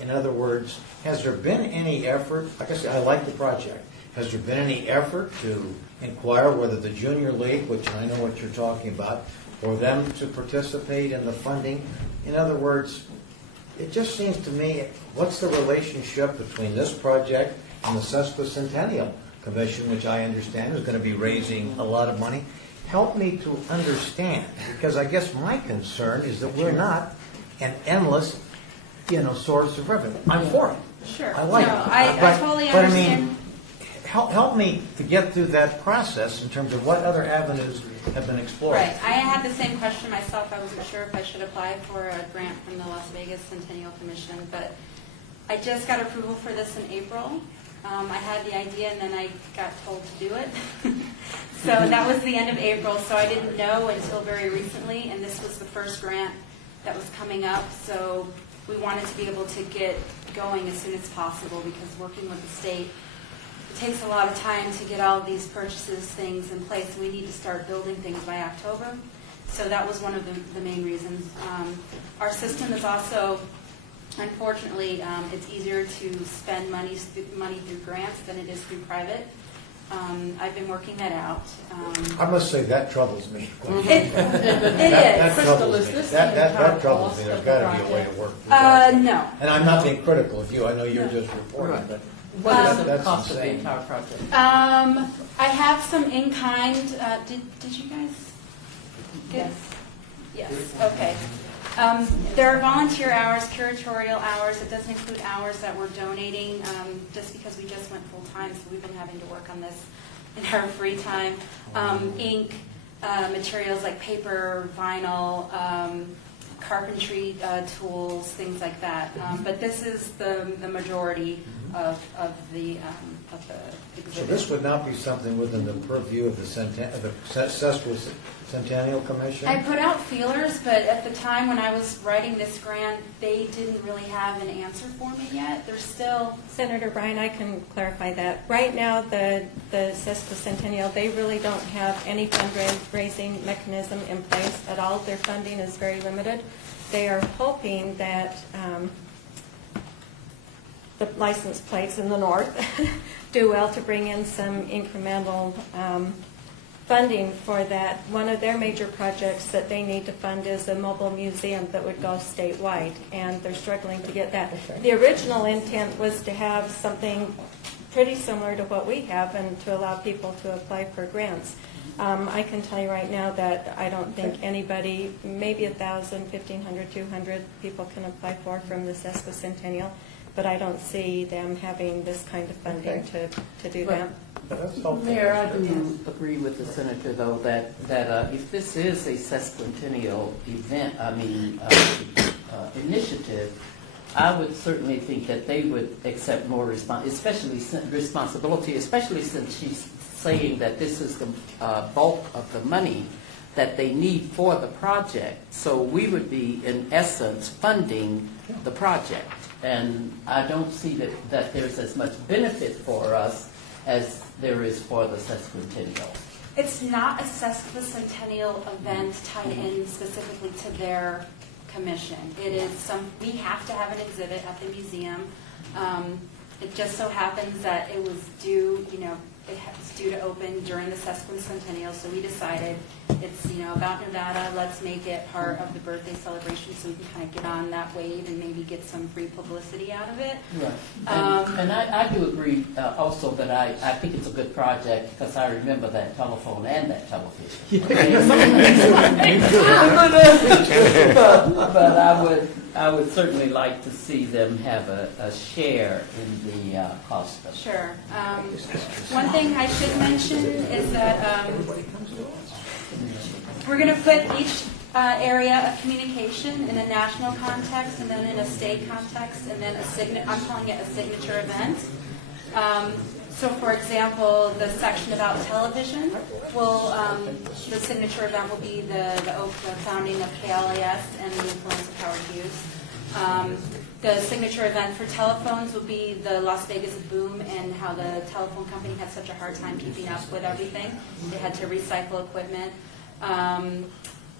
In other words, has there been any effort, like I said, I like the project, has there been any effort to inquire whether the junior league, which I know what you're talking about, for them to participate in the funding? In other words, it just seems to me, what's the relationship between this project and the Sesquicentennial Commission, which I understand is going to be raising a lot of money? Help me to understand, because I guess my concern is that we're not an endless, source of revenue. I'm for it. Sure. I like No, it. I totally But I understand. mean, help me to get through that process in terms of what other avenues have been explored. Right. I had the same question myself. I wasn't sure if I should apply for a grant from the Las Vegas Centennial Commission, but I just got approval for this in April. I had the idea, and then I got told to do it. So that was the end of April, so I didn't know until very recently, and this was the first grant that was coming up, so we wanted to be able to get going as soon as possible, because working with the state, it takes a lot of time to get all of these purchases, things in place, and we need to start building things by October. So that was one of the main reasons. Our system is also, unfortunately, it's easier to spend money through grants than it is through private. I've been working that out. I must say, that troubles me. It That is. troubles me. That troubles me. There's got to be a way to work through that. No. And I'm not being critical of you. I know you're just reporting, but What is the that's cost of the insane. entire project? I have some in-kind, did you guys get? Yes, okay. There are volunteer hours, curatorial hours. It doesn't include hours that we're donating, just because we just went full-time, so we've been having to work on this in our free time. Ink, materials like paper, vinyl, carpentry tools, things like that. But this is the majority of the exhibit. So this would not be something within the purview of the Sesquicentennial Commission? I put out feelers, but at the time when I was writing this grant, they didn't really have an answer for me yet. They're still... Senator Bryan, I can clarify that. Right now, the Sesquicentennial, they really don't have any fundraising mechanism in place at all. Their funding is very limited. They are hoping that the license plates in the north do well to bring in some incremental funding for that. One of their major projects that they need to fund is a mobile museum that would go statewide, and they're struggling to get that. The original intent was to have something pretty similar to what we have and to allow people to apply for grants. I can tell you right now that I don't think anybody, maybe 1,000, 1,500, 200 people can apply for from the Sesquicentennial, but I don't see them having this kind of funding to do that. Mayor, I do agree with the senator, though, that if this is a sesquicentennial event, initiative, I would certainly think that they would accept more responsibility, especially since she's saying that this is the bulk of the money that they need for the project. So we would be, in essence, funding the project. And I don't see that there's as much benefit for us as there is for the sesquicentennial. It's not a sesquicentennial event tied in specifically to their commission. It is we have to have an exhibit at the museum. It just so happens that it was due, it's due to open during the sesquicentennial, so we decided it's, about Nevada, let's make it part of the birthday celebration so we can kind of get on that wave and maybe get some free publicity out of it. Right. And I do agree also that I think it's a good project because I remember that telephone and that television. But I would certainly like to see them have a share in the cost of it. Sure. One thing I should mention is that we're going to put each area of communication in a national context and then in a state context and then I'm calling it a signature event. So for example, the section about television the signature event will be the founding of KLAS and the influence of Howard Hughes. The signature event for telephones will be the Las Vegas boom and how the telephone company had such a hard time keeping up with everything. They had to recycle equipment.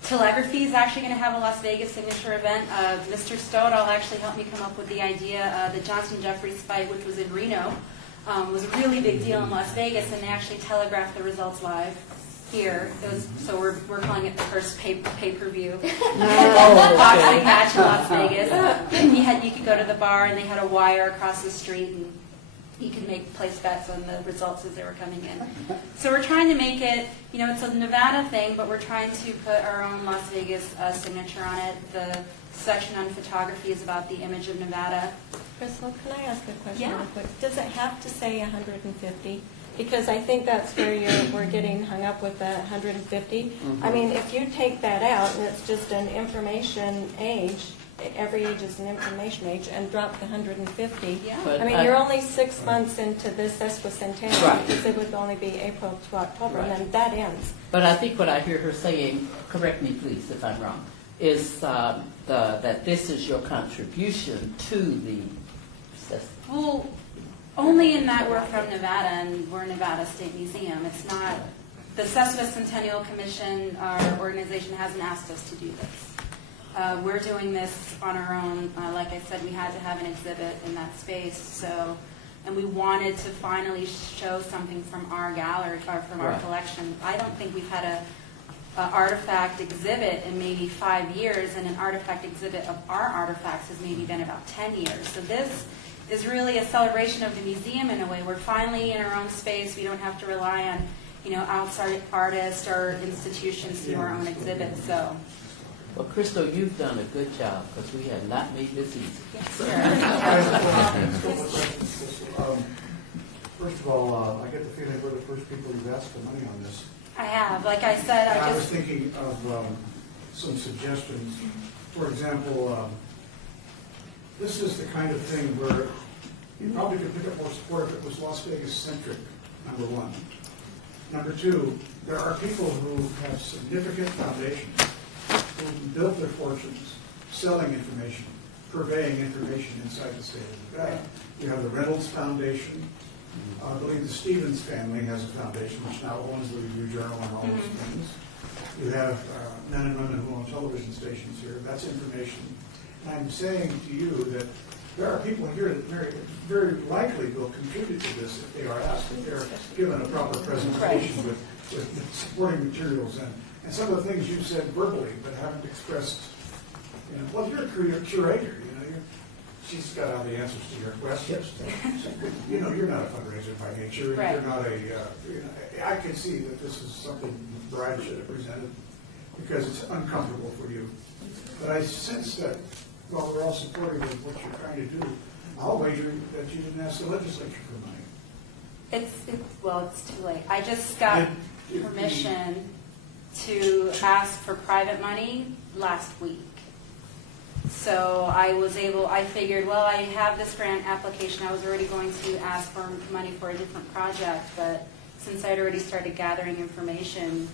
Telegraphy is actually going to have a Las Vegas signature event. Mr. Stoddall actually helped me come up with the idea. The Johnson Jeffries fight, which was in Reno, was a really big deal in Las Vegas, and they actually telegraphed the results live here. So we're calling it the first pay-per-view boxing match in Las Vegas. And you could go to the bar, and they had a wire across the street, and you could place bets on the results as they were coming in. So we're trying to make it, it's a Nevada thing, but we're trying to put our own Las Vegas signature on it. The section on photography is about the image of Nevada. Crystal, can I ask a question Yeah. real quick? Does it have to say 150? Because I think that's where we're getting hung up with the 150. I mean, if you take that out and it's just an information age, every age is an information age, and drop the 150. Yeah. But I mean, you're only 6 months into this Centennial. Right. Because it would only be April to October, and then that ends. But I think what I hear her saying, correct me please if I'm wrong, is that this is your contribution to the system. Well, only in that we're from Nevada and we're Nevada State Museum. It's not, the Centennial Commission, our organization, hasn't asked us to do this. We're doing this on our own. Like I said, we had to have an exhibit in that space, and we wanted to finally show something from our gallery, or from our collection. I don't think we've had a artifact exhibit in maybe 5 years, and an artifact exhibit of our artifacts has maybe been about 10 years. So this is really a celebration of the museum in a way. We're finally in our own space. We don't have to rely on, outside artists or institutions to do our own exhibits. So. Well, Crystal, you've done a good job because we have not made this easy. First of all, I get the feeling we're the first people who've asked for money on this. I have. Like I said, I was thinking of some suggestions. For example, this is the kind of thing where you probably could pick up more support if it was Las Vegas-centric, number one. Number two, there are people who have significant foundations who built their fortunes selling information, purveying information inside the state of Nevada. You have the Reynolds Foundation. I believe the Stevens family has a foundation which now owns the Review Journal and all those things. You have men and women who own television stations here. That's information. And I'm saying to you that there are people here that very likely will contribute to this if they are asked, if they're given a proper presentation with supporting materials and some of the things you've said verbally but haven't expressed. Well, you're a curator. She's got all the answers to your questions. You're not a fundraiser by nature. Right. You're not I can see that this is something Brad should have presented because it's uncomfortable for you. But I sense that while we're all supportive of what you're trying to do, I'll wager that you didn't ask the legislature for money. It's too late. I just got permission to ask for private money last week. So I figured, well, I have this grant application. I was already going to ask for money for a different project, but since I'd already started gathering information,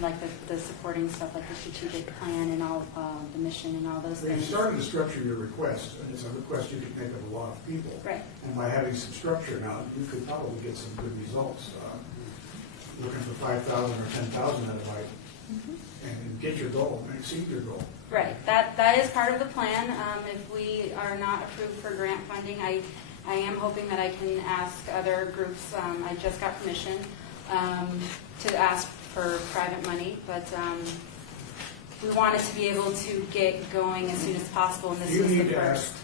like the supporting stuff, like the strategic plan and all the mission and all those You things. started to structure your request, and it's a request you could make of a lot of people. Right. And by having some structure now, you could probably get some good results. Looking for 5,000 or 10,000 at a bite, and get your goal, and exceed your goal. Right. That is part of the plan. If we are not approved for grant funding, I am hoping that I can ask other groups. I just got permission to ask for private money, but we wanted to be able to get going as soon as possible, and this Do you was the need to first. ask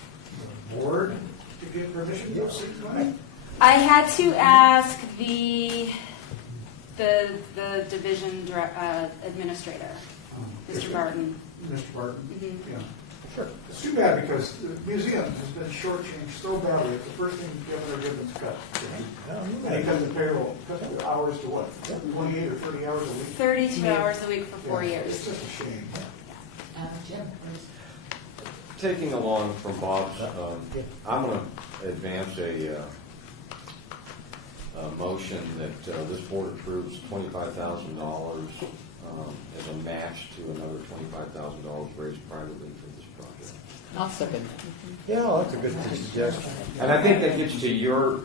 the board to get permission to seek money? I had to ask the division administrator, Mr. Barton. Mr. Barton? Mhm. Yeah. Sure. It's too bad because the museum has been shortchanged so badly. It's the first thing Governor Gibbons cut. And he cut the payroll, cut the hours to what, 28 or 30 hours a week? 32 hours a week for 4 years. It's just a shame. Jim, Taking along from Bob's, I'm going to advance a motion that this board approves $25,000 as a match to another $25,000 raised privately for this project. I'll second. Yeah, that's a good suggestion. And I think that gets to your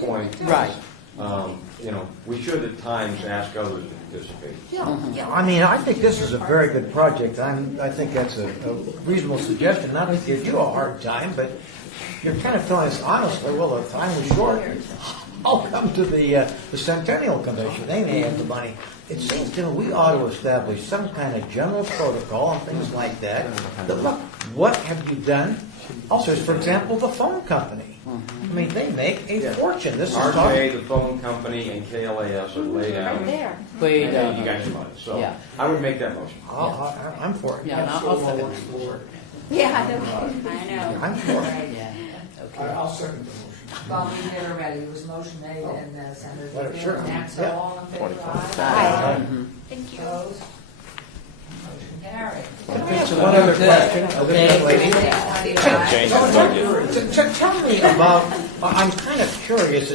point. Right. We should at times ask others to participate. Yeah, I mean, I think this is a very good project. I think that's a reasonable suggestion, not to give you a hard time, but you're kind of feeling this honestly, well, the time was short. I'll come to the Centennial Convention, they may have the money. It seems to me we ought to establish some kind of general protocol and things like that. But look, what have you done? Also, for example, the phone company. I mean, they make a fortune. This is RJ, the phone company, and KLAS are laid out. Right there. And Way then down. you got your money. So Yeah. I would make that motion. I'm for it. Yeah, and I'll second it. Yeah, I know. I'm for it. Yeah, okay. I'll second the motion. Well, we did already, it was motion made and Senator Well, Goodman, sure. and that, so Yeah. all in favor, aye? Aye. Thank you. Opposed? Motion carried. One other question. Change the budget. Tell me about, I'm kind of curious,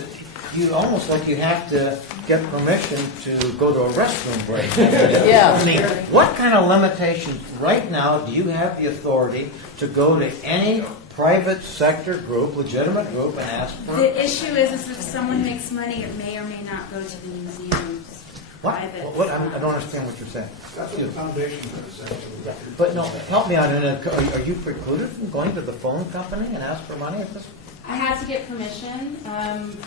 you almost like you have to get permission to go to a restroom break. Yeah. I mean, what kind of limitations, right now, do you have the authority to go to any private sector group, legitimate group, and ask for? The issue is if someone makes money, it may or may not go to the museum's What? private. What? I don't understand what you're saying. That's what the foundation is, essentially. But no, help me out. Are you precluded from going to the phone company and ask for money at this? I had to get permission from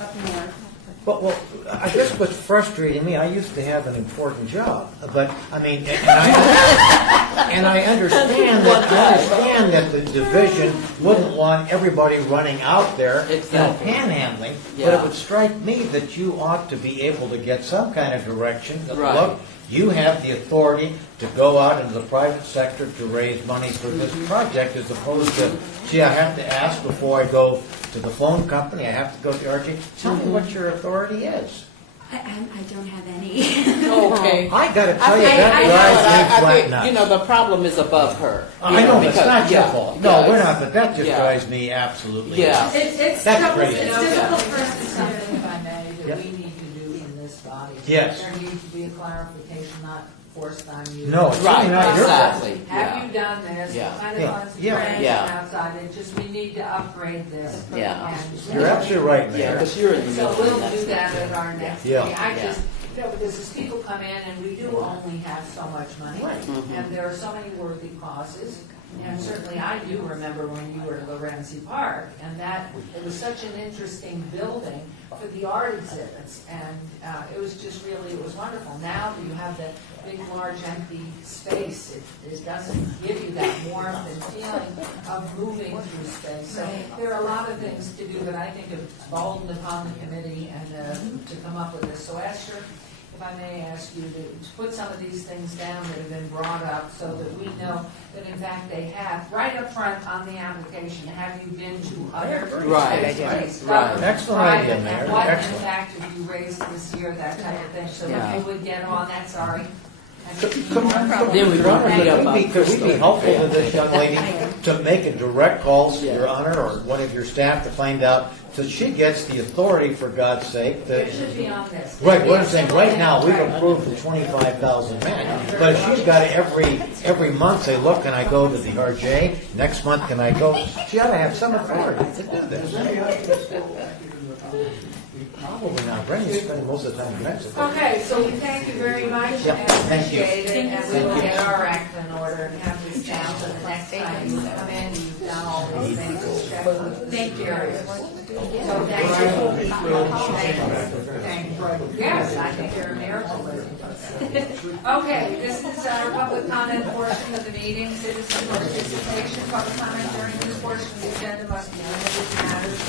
up north. Well, I guess what's frustrating me, I used to have an important job, but I mean, and I understand that the division wouldn't want everybody running out there, Exactly. panhandling. But Yeah. it would strike me that you ought to be able to get some kind of direction. That, Right. look, you have the authority to go out into the private sector to raise money for this project, as opposed to, gee, I have to ask before I go to the phone company, I have to go to RG. Tell me what your authority is. I don't have any. Okay. I gotta tell you, I that think- drives me I flat think, nuts. you know, the problem is above her. I know, but it's because- not your yeah, fault. No, yeah, we're it's- not, but that just yeah. drives me absolutely. Yeah. It's That's tough- crazy. It's difficult for us to It's say. something, if I may, Yep. that we need to do in this body. Yes. There needs to be a clarification, not forced on you. No, it's Right, really not your fault. exactly. Have Yeah. you done this? Yeah. What kind of Yeah. funds Yeah. grants Yeah. and outside? It just, we need to upgrade this. Yeah. And- You're absolutely right, Yeah, Mayor. because you're in the So middle. we'll and that's do that not at our next Yeah. meeting. I Yeah. just, because as people come in and we do only have so much money, Mhm. and there are so many worthy causes. And certainly I do remember when you were at Lorenzi Park, and that, it was such an interesting building for the art exhibits, and it was just really, it was wonderful. Now that you have that big, large, empty space, it doesn't give you that warmth and feeling of moving through space. So there are a lot of things to do, but I think it's emboldened upon the committee and to come up with this. So Esther, if I may ask you to put some of these things down that have been brought up so that we know that in fact they have, right up front on the application, have you been to other Right. space, Right. government, Excellent idea, private, Mayor. and what in Excellent. fact have you raised this year, that type of thing, so Yeah. that we would get on that, sorry. Then we Your Honor, won't beat up could on we be Crystal. helpful to this young lady to make a direct call to Your Honor or one of your staff to find out, so she gets the authority, for God's sake, to... It should be on this. Right, what I'm saying, right now, we've approved the 25,000 men, but if she's got to every month say, look, can I go to the RJ? Next month, can I go? She ought to have some authority to do Is this. any other school active in the foundation? Probably not. Brendan's spending most of the time in Mexico. Okay, so we thank you very much Yep, and thank you. appreciate it, and we will get our act in order and have this down so the next time you come in, you've done all these things, it's checked with Thank you. areas. So thank you. Thank you. Yes, I think you're a miracle. Okay, this is our public comment portion of the meeting, citizen participation. Public comment during this portion of the agenda must be limited to matters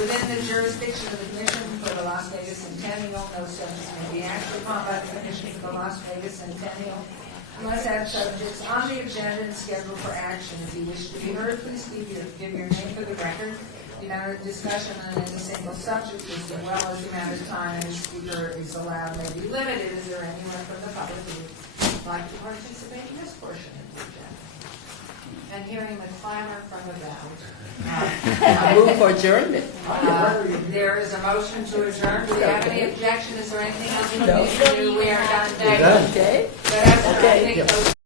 within the jurisdiction of the Commission for the Las Vegas Centennial. No subjects may be acted upon by the Commission for the Las Vegas Centennial unless have subjects on the agenda and scheduled for action. If you wish to be heard, please give your name for the record. The amount of discussion on any single subject, as well as the amount of time any speaker is allowed, may be limited. Is there anyone from the public who would like to participate in this portion of the agenda? And hearing the clamor from about. I move for adjournment. There is a motion to adjourn. Do we have any objection? Is there anything else we No. need to do? We are done. Thank you. Done. Okay. But as I Okay. think those